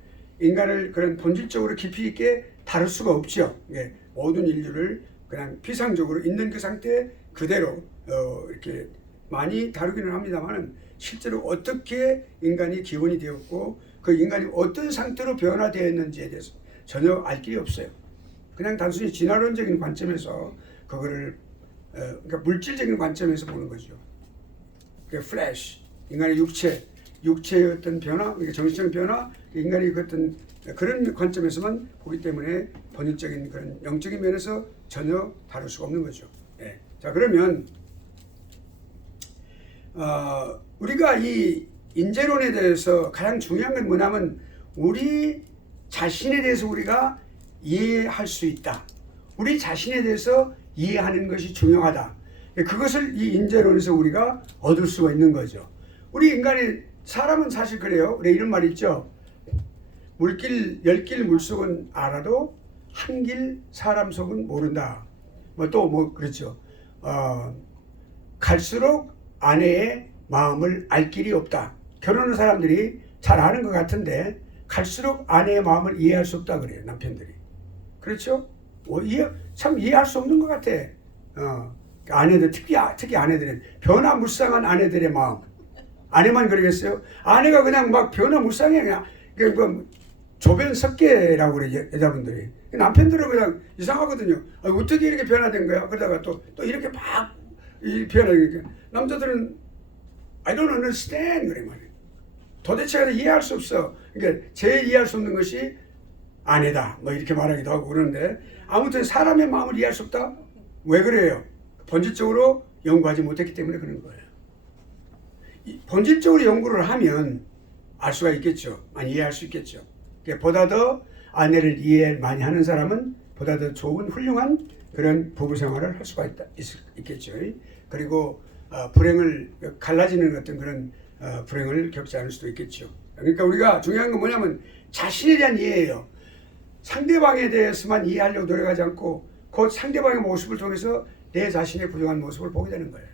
인간을 그런 본질적으로 깊이 있게 다룰 수가 없죠. 모든 인류를 그냥 피상적으로 있는 그 상태 그대로 이렇게 많이 다루기는 합니다만, 실제로 어떻게 인간이 기원이 되었고 그 인간이 어떤 상태로 변화되었는지에 대해서 전혀 알 길이 없어요. 그냥 단순히 진화론적인 관점에서 그거를 그러니까 물질적인 관점에서 보는 거죠. 플래시, 인간의 육체의 어떤 변화, 정신적인 변화, 인간의 어떤 그런 관점에서만 보기 때문에 본질적인 그런 영적인 면에서 전혀 다룰 수가 없는 거죠. 자, 그러면 우리가 이 인재론에 대해서 가장 중요한 건 뭐냐면, 우리 자신에 대해서 우리가 이해할 수 있다. 우리 자신에 대해서 이해하는 것이 중요하다. 그것을 이 인재론에서 우리가 얻을 수가 있는 거죠. 우리 사람은 사실 그래요. 이런 말이 있죠. 열길 물속은 알아도 한길 사람 속은 모른다. 그렇죠. 갈수록 아내의 마음을 알 길이 없다. 결혼한 사람들이 잘 아는 것 같은데 갈수록 아내의 마음을 이해할 수 없다 그래요, 남편들이. 그렇죠? 참 이해할 수 없는 것 같아. 아내들, 특히 아내들은 변화무쌍한 아내들의 마음. 아내만 그러겠어요? 아내가 그냥 막 변화무쌍해. 그냥 조변 석계라고 그래, 여자분들이. 남편들은 그냥 이상하거든요. 어떻게 이렇게 변화된 거야? 그러다가 또 이렇게 막 변화되니까. 남자들은 I don't understand 그래 말이에요. 도대체 이해할 수 없어. 그러니까 제일 이해할 수 없는 것이 아내다. 이렇게 말하기도 하고 그러는데, 아무튼 사람의 마음을 이해할 수 없다? 왜 그래요? 본질적으로 연구하지 못했기 때문에 그런 거예요. 본질적으로 연구를 하면 알 수가 있겠죠. 많이 이해할 수 있겠죠. 보다 더 아내를 이해 많이 하는 사람은 보다 더 좋은 훌륭한 그런 부부 생활을 할 수가 있겠죠. 그리고 불행을 갈라지는 어떤 그런 불행을 겪지 않을 수도 있겠죠. 그러니까 우리가 중요한 건 뭐냐면 자신에 대한 이해예요. 상대방에 대해서만 이해하려고 노력하지 않고 그 상대방의 모습을 통해서 내 자신의 부정한 모습을 보게 되는 거예요.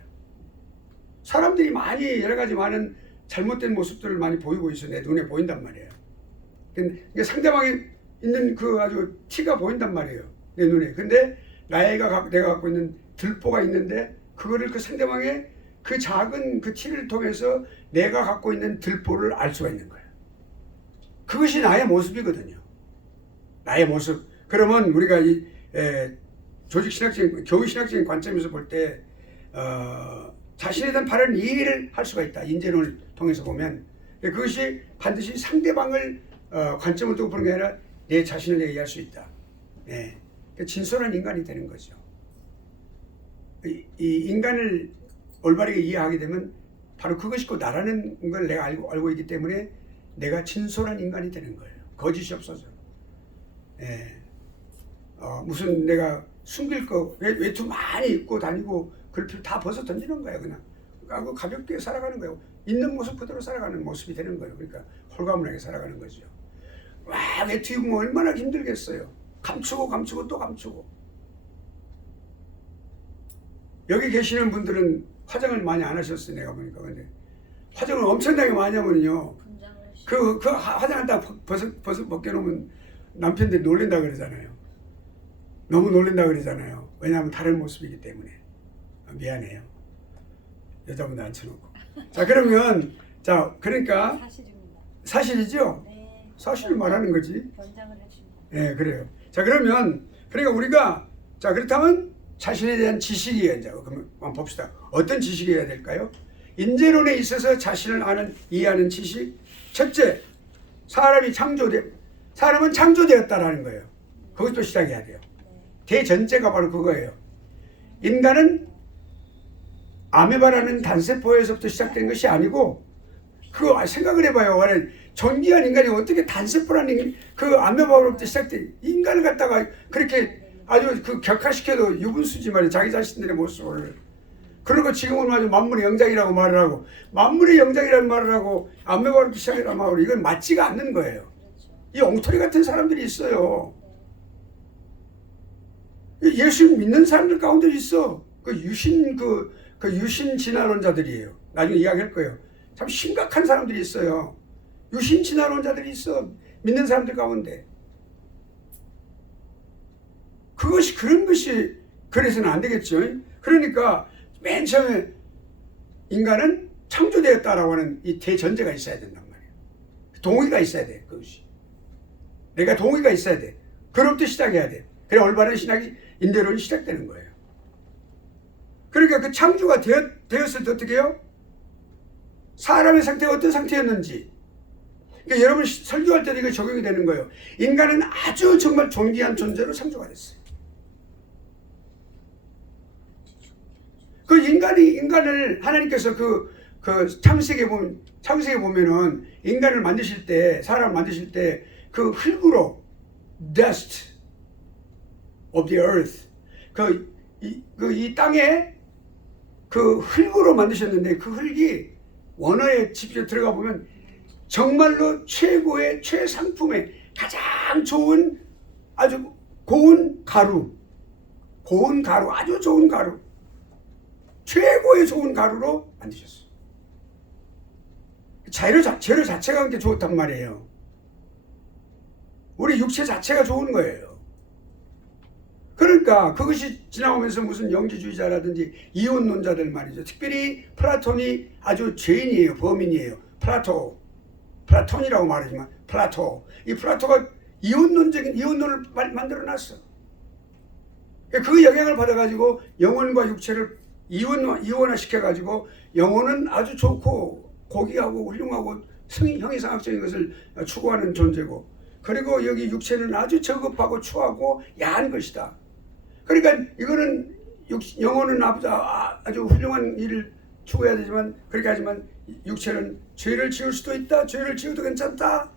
사람들이 많이 여러 가지 많은 잘못된 모습들을 많이 보이고 있어. 내 눈에 보인단 말이에요. 근데 상대방에 있는 아주 티가 보인단 말이에요, 내 눈에. 근데 내가 갖고 있는 들보가 있는데 그거를 그 상대방의 그 작은 그 티를 통해서 내가 갖고 있는 들보를 알 수가 있는 거예요. 그것이 나의 모습이거든요. 나의 모습. 그러면 우리가 이 조직신학적인, 교육신학적인 관점에서 볼 때 자신에 대한 바른 이해를 할 수가 있다. 인재론을 통해서 보면. 그것이 반드시 상대방을 관점을 두고 보는 게 아니라 내 자신을 얘기할 수 있다. 예. 진솔한 인간이 되는 거죠. 이 인간을 올바르게 이해하게 되면 바로 그것이 곧 나라는 걸 내가 알고 있기 때문에 내가 진솔한 인간이 되는 거예요. 거짓이 없어져. 예. 무슨 내가 숨길 거 외투 많이 입고 다니고 그럴 필요 다 벗어 던지는 거예요. 그냥 하고 가볍게 살아가는 거예요. 있는 모습 그대로 살아가는 모습이 되는 거예요. 그러니까 홀가분하게 살아가는 거죠. 와, 외투 입으면 얼마나 힘들겠어요. 감추고 또 감추고. 여기 계시는 분들은 화장을 많이 안 하셨어요. 내가 보니까. 근데 화장을 엄청나게 많이 하면요. 그 화장을 다 벗겨놓으면 남편들이 놀린다 그러잖아요. 너무 놀린다 그러잖아요. 왜냐하면 다른 모습이기 때문에. 미안해요. 여자분들 앉혀놓고. 자, 그러면 자, 그러니까 사실입니다. 사실이죠? 네. 사실을 말하는 거지. 권장을 해줍니다. 네, 그래요. 자, 그러면 그러니까 우리가 자, 그렇다면 자신에 대한 지식이어야 이제 그러면 한번 봅시다. 어떤 지식이어야 될까요? 인재론에 있어서 자신을 아는 이해하는 지식. 첫째, 사람은 창조되었다라는 거예요. 거기서 시작해야 돼요. 대전제가 바로 그거예요. 인간은 아메바라는 단세포에서부터 시작된 것이 아니고 그거 생각을 해봐요. 존귀한 인간이 어떻게 단세포라는 그 아메바로부터 시작된 인간을 갖다가 그렇게 아주 그 격화시켜도 유분수지 말이에요. 자기 자신들의 모습을. 그리고 지금은 아주 만물의 영장이라고 말을 하고 만물의 영장이라는 말을 하고 아메바로부터 시작이라는 말을 하고 이건 맞지가 않는 거예요. 이 엉터리 같은 사람들이 있어요. 예수 믿는 사람들 가운데 있어. 그 유신 진화론자들이에요. 나중에 이야기할 거예요. 참 심각한 사람들이 있어요. 유신 진화론자들이 있어. 믿는 사람들 가운데. 그런 것이 그래서는 안 되겠죠. 그러니까 맨 처음에 인간은 창조되었다라고 하는 이 대전제가 있어야 된단 말이에요. 동의가 있어야 돼. 그것이. 내가 동의가 있어야 돼. 그로부터 시작해야 돼. 그래 올바른 신학이 인대론이 시작되는 거예요. 그러니까 그 창조가 되었을 때 어떻게 해요? 사람의 상태가 어떤 상태였는지. 그러니까 여러분 설교할 때도 이거 적용이 되는 거예요. 인간은 아주 정말 존귀한 존재로 창조가 됐어요. 그 인간을 하나님께서 그 창세기에 보면은 인간을 만드실 때, 사람을 만드실 때 그 흙으로 dust of the earth 이 땅에 그 흙으로 만드셨는데 그 흙이 원어에 직접 들어가 보면 정말로 최고의 최상품의 가장 좋은 아주 고운 가루 아주 좋은 가루 최고의 좋은 가루로 만드셨어요. 재료 자체가 그렇게 좋단 말이에요. 우리 육체 자체가 좋은 거예요. 그러니까 그것이 지나오면서 무슨 영지주의자라든지 이혼론자들 말이죠. 특별히 플라톤이 아주 죄인이에요. 범인이에요. 플라톤이라고 말하지만 이 플라토가 이혼론을 만들어놨어. 그 영향을 받아가지고 영혼과 육체를 이원화시켜가지고 영혼은 아주 좋고 고귀하고 훌륭하고 형이상학적인 것을 추구하는 존재고 그리고 여기 육체는 아주 저급하고 추하고 야한 것이다. 그러니까 이거는 영혼은 아주 훌륭한 일을 추구해야 되지만 그렇게 하지만 육체는 죄를 지을 수도 있다. 죄를 지어도 괜찮다.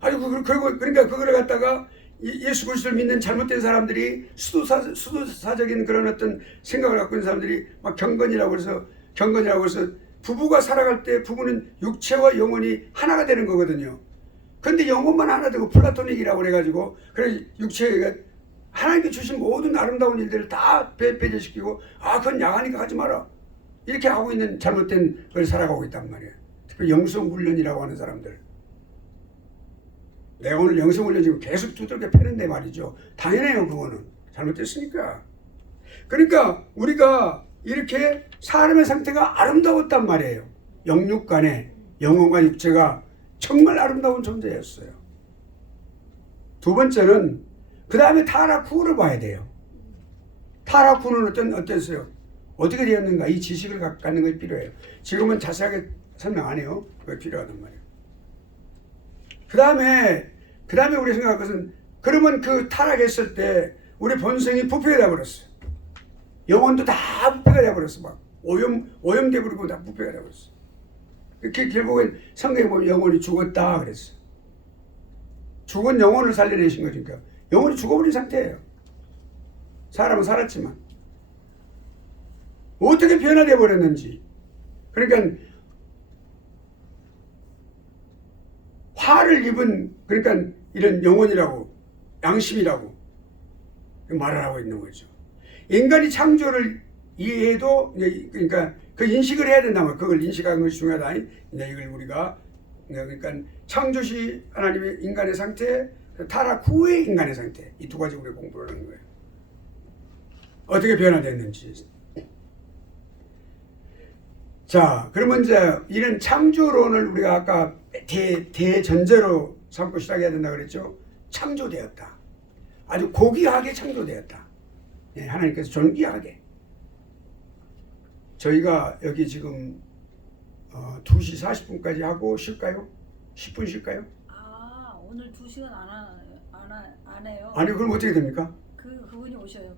아주 그러니까 그거를 갖다가 예수 그리스도를 믿는 잘못된 사람들이 수도사적인 그런 어떤 생각을 갖고 있는 사람들이 막 경건이라고 해서 부부가 살아갈 때 부부는 육체와 영혼이 하나가 되는 거거든요. 근데 영혼만 하나 되고 플라토닉이라고 그래가지고 그래 육체가 하나님께 주신 모든 아름다운 일들을 다 배제시키고 그건 야하니까 하지 마라 이렇게 하고 있는 잘못된 걸 살아가고 있단 말이에요. 특히 영성훈련이라고 하는 사람들. 내가 오늘 영성훈련 지금 계속 두들겨 패는데 말이죠. 당연해요. 그거는 잘못됐으니까. 그러니까 우리가 이렇게 사람의 상태가 아름다웠단 말이에요. 영육 간에 영혼과 육체가 정말 아름다운 존재였어요. 두 번째는 그 다음에 타락후를 봐야 돼요. 타락후는 어땠어요? 어떻게 되었는가? 이 지식을 갖는 것이 필요해요. 지금은 자세하게 설명 안 해요. 그게 필요하단 말이에요. 그다음에 우리 생각할 것은 그러면 그 타락했을 때 우리 본성이 부패가 되어버렸어. 영혼도 다 부패가 되어버렸어. 막 오염돼 버리고 다 부패가 되어버렸어. 결국엔 성경에 보면 영혼이 죽었다 그랬어. 죽은 영혼을 살려내신 거니까 영혼이 죽어버린 상태예요. 사람은 살았지만 어떻게 변화되어 버렸는지. 그러니까 화를 입은 그러니까 이런 영혼이라고 양심이라고 말을 하고 있는 거죠. 인간이 창조를 이해해도 그러니까 그 인식을 해야 된다면 그걸 인식하는 것이 중요하다. 이걸 우리가 그러니까 창조시 하나님의 인간의 상태, 타락 후의 인간의 상태 이 두 가지 우리가 공부를 하는 거예요. 어떻게 변화됐는지. 자, 그러면 이제 이런 창조론을 우리가 아까 대전제로 삼고 시작해야 된다 그랬죠. 창조되었다. 아주 고귀하게 창조되었다. 예, 하나님께서 존귀하게. 저희가 여기 지금 2시 40분까지 하고 쉴까요? 10분 쉴까요? 아, 오늘 2시간 안 해요. 아니, 그럼 어떻게 됩니까? 그분이 오셔요.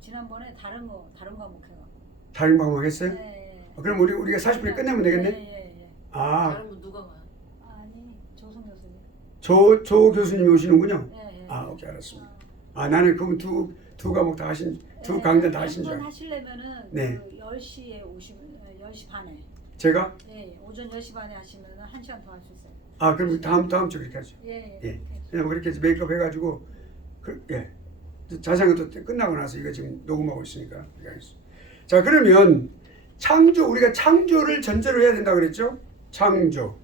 지난번에 다른 과목 해갖고. 다른 방법 하겠어요? 네. 그럼 우리가 40분에 끝내면 되겠네? 예. 아, 다른 분 누가 와요? 아니, 조성 교수님. 조 교수님이 오시는군요? 예. 아, 오케이, 알았습니다. 아, 나는 그분 두 과목 다 하신, 두 강좌 다 하신 줄 한번 알고. 하시려면은 네. 10시에 오시면 10시 반에. 제가? 예, 오전 10시 반에 하시면 1시간 더 할 수 있어요. 아, 그럼 다음 주 그렇게 하죠. 예. 예. 그냥 그렇게 해서 메이크업 해가지고, 예. 자세한 것도 끝나고 나서 이거 지금 녹음하고 있으니까. 그렇게 하겠습니다. 자, 그러면 우리가 창조를 전제로 해야 된다고 그랬죠? 창조.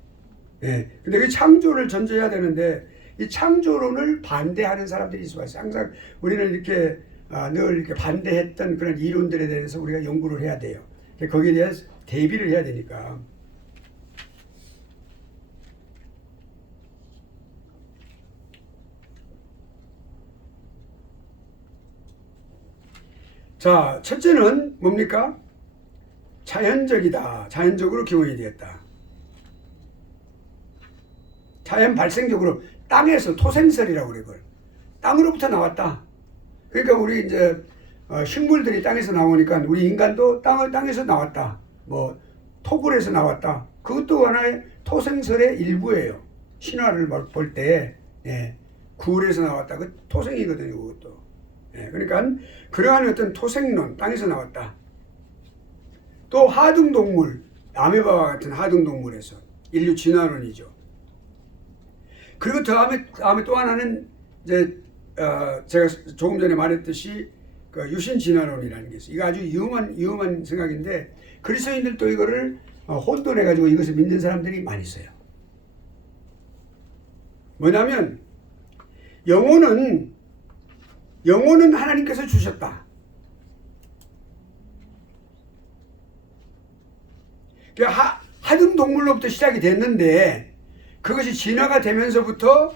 예. 근데 그 창조를 전제해야 되는데, 이 창조론을 반대하는 사람들이 있어요. 항상 우리는 이렇게 늘 이렇게 반대했던 그런 이론들에 대해서 우리가 연구를 해야 돼요. 거기에 대해서 대비를 해야 되니까. 자, 첫째는 뭡니까? 자연적이다. 자연적으로 기원이 되었다. 자연 발생적으로 땅에서 토생설이라고 그래 그걸. 땅으로부터 나왔다. 그러니까 우리 이제 식물들이 땅에서 나오니까 우리 인간도 땅에서 나왔다. 뭐 토굴에서 나왔다. 그것도 하나의 토생설의 일부예요. 신화를 볼 때 굴에서 나왔다. 그 토생이거든요. 그것도. 그러니까 그러한 어떤 토생론, 땅에서 나왔다. 또 하등동물, 아메바와 같은 하등동물에서 인류 진화론이죠. 그리고 다음에 또 하나는 이제 제가 조금 전에 말했듯이 그 유신 진화론이라는 게 있어요. 이거 아주 위험한 생각인데 그리스도인들도 이거를 혼돈해 가지고 이것을 믿는 사람들이 많이 있어요. 뭐냐면 영혼은 하나님께서 주셨다. 그러니까 하등 동물로부터 시작이 됐는데 그것이 진화로 되면서부터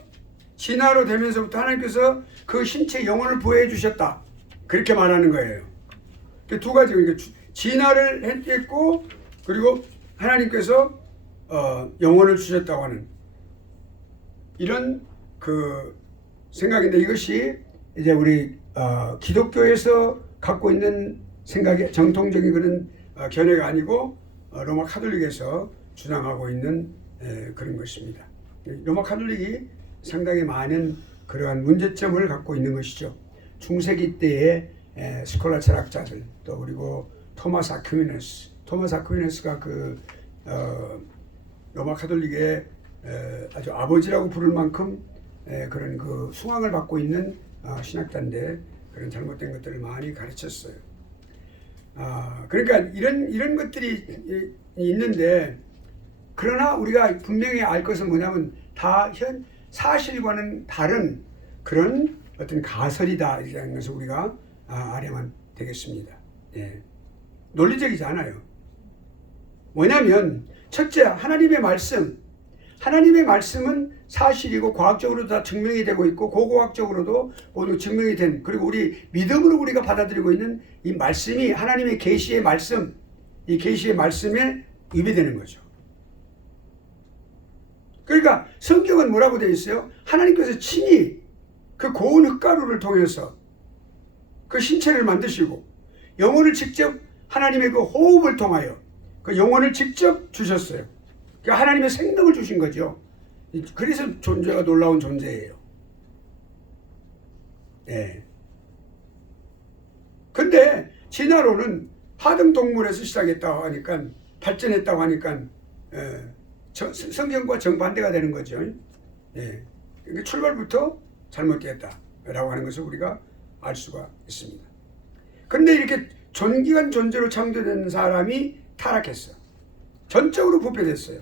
하나님께서 그 신체 영혼을 부여해 주셨다. 그렇게 말하는 거예요. 두 가지, 그러니까 진화를 했고 그리고 하나님께서 영혼을 주셨다고 하는 이런 그 생각인데 이것이 이제 우리 기독교에서 갖고 있는 생각의 정통적인 그런 견해가 아니고 로마 카톨릭에서 주장하고 있는 그런 것입니다. 로마 카톨릭이 상당히 많은 그러한 문제점을 갖고 있는 것이죠. 중세기 때의 스콜라 철학자들 또 그리고 토마스 아퀴나스가 그 로마 카톨릭의 아주 아버지라고 부를 만큼 그런 그 숭앙을 받고 있는 신학자인데 그런 잘못된 것들을 많이 가르쳤어요. 그러니까 이런 것들이 있는데 그러나 우리가 분명히 알 것은 뭐냐면 다 현 사실과는 다른 그런 어떤 가설이다 이라는 것을 우리가 알아야만 되겠습니다. 예. 논리적이지 않아요. 뭐냐면 첫째 하나님의 말씀은 사실이고 과학적으로도 다 증명이 되고 있고 고고학적으로도 모두 증명이 된 그리고 우리 믿음으로 우리가 받아들이고 있는 이 말씀이 하나님의 계시의 말씀 이 계시의 말씀에 위배되는 거죠. 그러니까 성경은 뭐라고 되어 있어요? 하나님께서 친히 그 고운 흙가루를 통해서 그 신체를 만드시고 영혼을 직접 하나님의 그 호흡을 통하여 그 영혼을 직접 주셨어요. 그러니까 하나님의 생명을 주신 거죠. 그래서 존재가 놀라운 존재예요. 예. 근데 진화론은 하등 동물에서 시작했다고 하니까 발전했다고 하니까 성경과 정반대가 되는 거죠. 예. 그러니까 출발부터 잘못되었다라고 하는 것을 우리가 알 수가 있습니다. 그런데 이렇게 존귀한 존재로 창조된 사람이 타락했어. 전적으로 부패됐어요.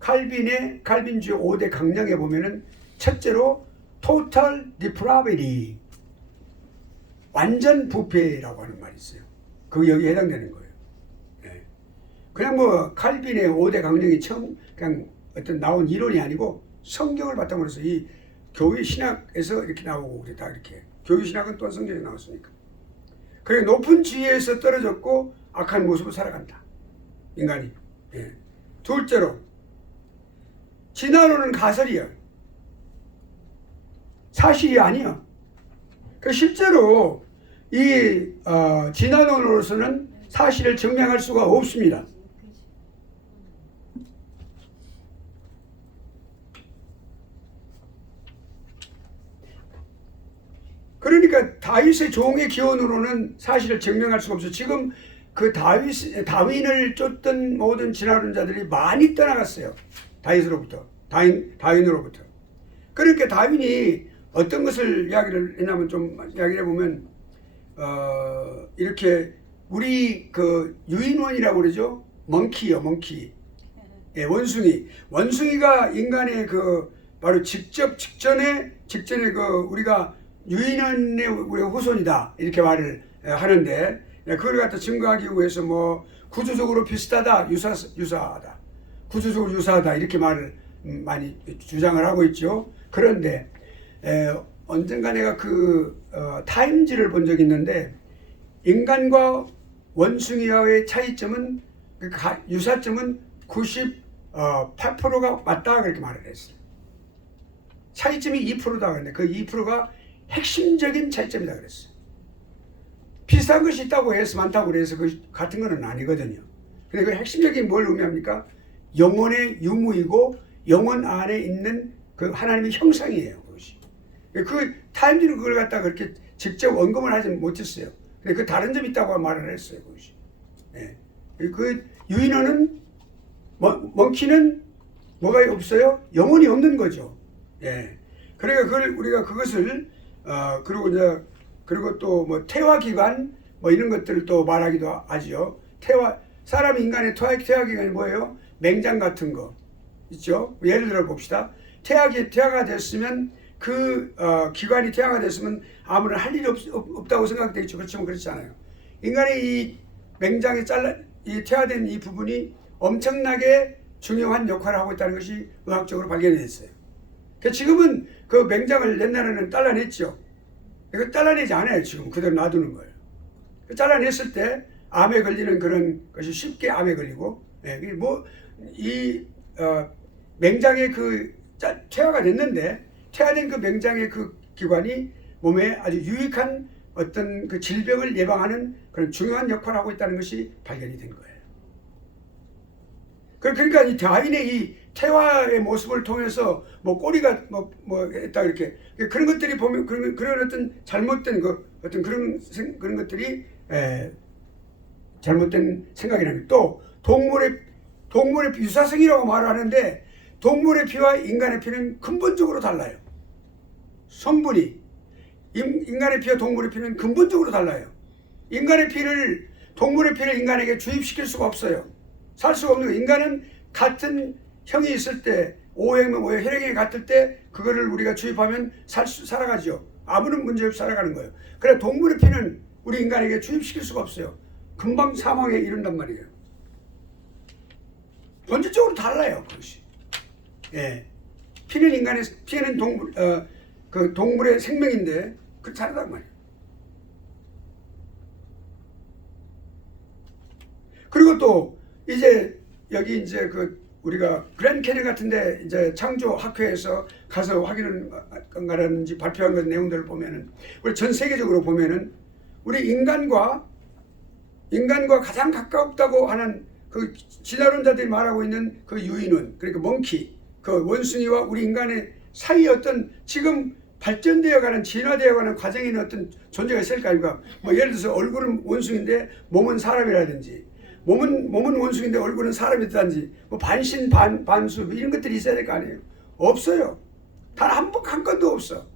칼빈주의 5대 강령에 보면은 첫째로 total depravity, 완전 부패라고 하는 말이 있어요. 그게 여기에 해당되는 거예요. 예. 그냥 뭐 칼빈의 5대 강령이 처음 그냥 어떤 나온 이론이 아니고 성경을 바탕으로 해서 이 교회 신학에서 이렇게 나오고 우리 다 이렇게 교회 신학은 또한 성경에 나왔으니까. 그래 높은 지위에서 떨어졌고 악한 모습을 살아간다. 인간이. 예. 둘째로 진화론은 가설이야. 사실이 아니야. 그 실제로 이 진화론으로서는 사실을 증명할 수가 없습니다. 그러니까 다윗의 종의 기원으로는 사실을 증명할 수가 없어요. 지금 그 다윈을 쫓던 모든 진화론자들이 많이 떠나갔어요. 다윈으로부터. 그러니까 다윈이 어떤 것을 이야기를 했냐면 좀 이야기를 해보면 이렇게 우리 그 유인원이라고 그러죠. 먼키. 예, 원숭이가 인간의 그 바로 직전에 그 우리가 유인원의 우리 후손이다 이렇게 말을 하는데 그걸 갖다 증거하기 위해서 뭐 구조적으로 비슷하다, 유사하다, 구조적으로 유사하다 이렇게 말을 많이 주장을 하고 있죠. 그런데 언젠가 내가 그 타임지를 본 적이 있는데 인간과 원숭이와의 차이점은 그 유사점은 98%가 맞다 그렇게 말을 했어요. 차이점이 2%다 그랬는데 그 2%가 핵심적인 차이점이다 그랬어요. 비슷한 것이 있다고 해서 많다고 그래서 그 같은 것은 아니거든요. 근데 그 핵심적인 뭘 의미합니까? 영혼의 유무이고 영혼 안에 있는 그 하나님의 형상이에요. 그것이. 그 타임지는 그걸 갖다가 그렇게 직접 언급을 하지 못했어요. 근데 그 다른 점이 있다고 말을 했어요. 그것이. 예. 그 유인원은 먼키는 뭐가 없어요? 영혼이 없는 거죠. 예. 그러니까 그걸 우리가 그것을 그리고 또 뭐 태화기관 뭐 이런 것들을 또 말하기도 하지요. 사람 인간의 태화기관이 뭐예요? 맹장 같은 거 있죠. 예를 들어 봅시다. 태화가 됐으면 그 기관이 태화가 됐으면 아무런 할 일이 없다고 생각되겠죠. 그렇지만 그렇지 않아요. 인간의 이 맹장에 이 태화된 이 부분이 엄청나게 중요한 역할을 하고 있다는 것이 의학적으로 발견이 됐어요. 지금은 그 맹장을 옛날에는 잘라냈죠. 이거 잘라내지 않아요. 지금 그대로 놔두는 거예요. 잘라냈을 때 암에 걸리는 그런 것이 쉽게 암에 걸리고, 맹장의 그 퇴화가 됐는데 퇴화된 그 맹장의 그 기관이 몸에 아주 유익한 어떤 그 질병을 예방하는 그런 중요한 역할을 하고 있다는 것이 발견이 된 거예요. 그러니까 이 다윈의 이 태화의 모습을 통해서 뭐 꼬리가 뭐 했다 이렇게 그런 것들이 보면 그런 어떤 잘못된 어떤 그런 것들이 잘못된 생각이라는 또 동물의 유사성이라고 말하는데 동물의 피와 인간의 피는 근본적으로 달라요. 성분이 인간의 피와 동물의 피는 근본적으로 달라요. 동물의 피를 인간에게 주입시킬 수가 없어요. 살 수가 없는 거예요. 인간은 같은 형이 있을 때 O형이면 O형, 혈액형이 같을 때 그거를 우리가 주입하면 살아가죠. 아무런 문제 없이 살아가는 거예요. 그래 동물의 피는 우리 인간에게 주입시킬 수가 없어요. 금방 사망에 이른단 말이에요. 본질적으로 달라요. 그것이. 예. 피는 그 동물의 생명인데 그렇지 않단 말이에요. 그리고 또 이제 여기 이제 그 우리가 그랜드 캐년 같은데 이제 창조 학회에서 가서 확인을 가라는지 발표한 그 내용들을 보면은 우리 전 세계적으로 보면은 우리 인간과 가장 가깝다고 하는 그 진화론자들이 말하고 있는 그 유인원, 그러니까 몽키, 그 원숭이와 우리 인간의 사이에 어떤 지금 발전되어 가는, 진화되어 가는 과정에 있는 어떤 존재가 있을까? 그러니까 뭐 예를 들어서 얼굴은 원숭인데 몸은 사람이라든지, 몸은 원숭인데 얼굴은 사람이라든지, 뭐 반신 반수 뭐 이런 것들이 있어야 될 거 아니에요? 없어요. 단 한 건도 없어.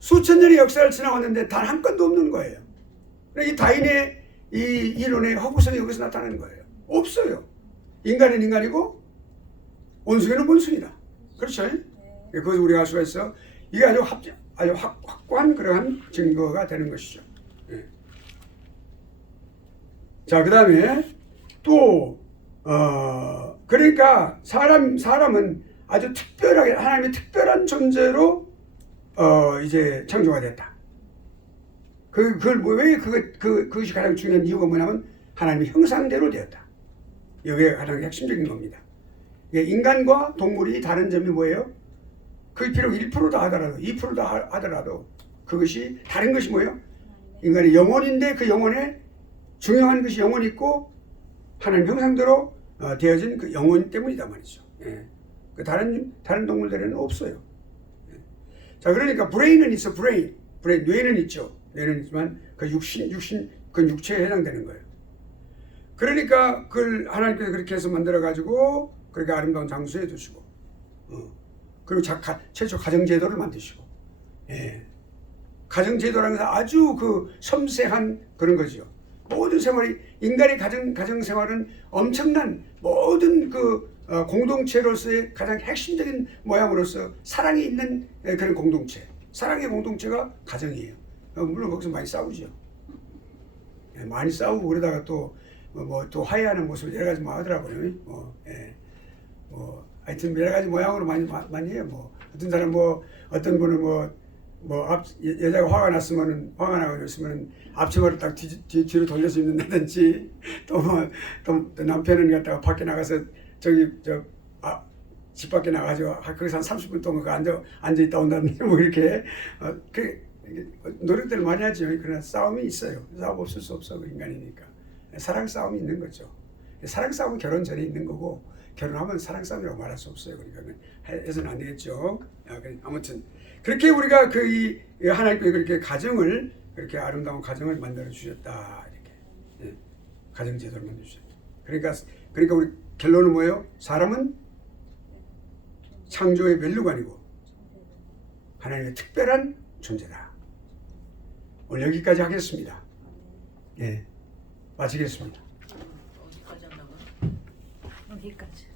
수천 년의 역사를 지나왔는데 단 한 건도 없는 거예요. 이 다윈의 이 이론의 허구성이 여기서 나타나는 거예요. 없어요. 인간은 인간이고 원숭이는 원숭이다. 그렇죠? 그것을 우리가 알 수가 있어. 이게 아주 확고한 그러한 증거가 되는 것이죠. 예. 자, 그 다음에 또 그러니까 사람은 아주 특별하게 하나님의 특별한 존재로 이제 창조가 됐다. 그것이 가장 중요한 이유가 뭐냐면 하나님의 형상대로 되었다. 여기에 가장 핵심적인 겁니다. 인간과 동물이 다른 점이 뭐예요? 그 비록 1%다 하더라도 2%다 하더라도 그것이 다른 것이 뭐예요? 인간의 영혼인데 그 영혼에 중요한 것이 영혼이 있고 하나님 형상대로 되어진 그 영혼 때문이다 말이죠. 예. 그 다른 동물들에는 없어요. 예. 자, 그러니까 브레인은 있어. 브레인 뇌는 있죠. 뇌는 있지만 그 그 육체에 해당되는 거예요. 그러니까 그걸 하나님께서 그렇게 해서 만들어 가지고 그렇게 아름다운 장소에 두시고, 그리고 최초 가정제도를 만드시고, 예. 가정제도라는 것은 아주 그 섬세한 그런 거죠. 모든 생활이, 인간의 가정생활은 엄청난 모든 그 공동체로서의 가장 핵심적인 모양으로서 사랑이 있는 그런 공동체, 사랑의 공동체가 가정이에요. 물론 거기서 많이 싸우죠. 예, 많이 싸우고 그러다가 또 화해하는 모습을 여러 가지 하더라고요. 하여튼 여러 가지 모양으로 많이 해요. 어떤 사람 어떤 분은 여자가 화가 나고 있으면 앞치마를 딱 뒤로 돌려서 입는다든지, 또 남편은 갖다가 밖에 나가서 집 밖에 나가서 거기서 한 30분 동안 앉아 있다 온다든지 이렇게 노력들을 많이 하죠. 그러나 싸움이 있어요. 싸움 없을 수 없어. 인간이니까. 사랑 싸움이 있는 거죠. 사랑 싸움은 결혼 전에 있는 거고, 결혼하면 사랑 싸움이라고 말할 수 없어요. 그러니까 해서는 안 되겠죠. 아무튼 그렇게 우리가 하나님께서 그렇게 가정을, 그렇게 아름다운 가정을 만들어 주셨다. 이렇게. 예. 가정 제도를 만들어 주셨다. 그러니까 우리 결론은 뭐예요? 사람은 창조의 멸류관이고 하나님의 특별한 존재다. 오늘 여기까지 하겠습니다. 예. 마치겠습니다. 어디까지 한다고요? 여기까지.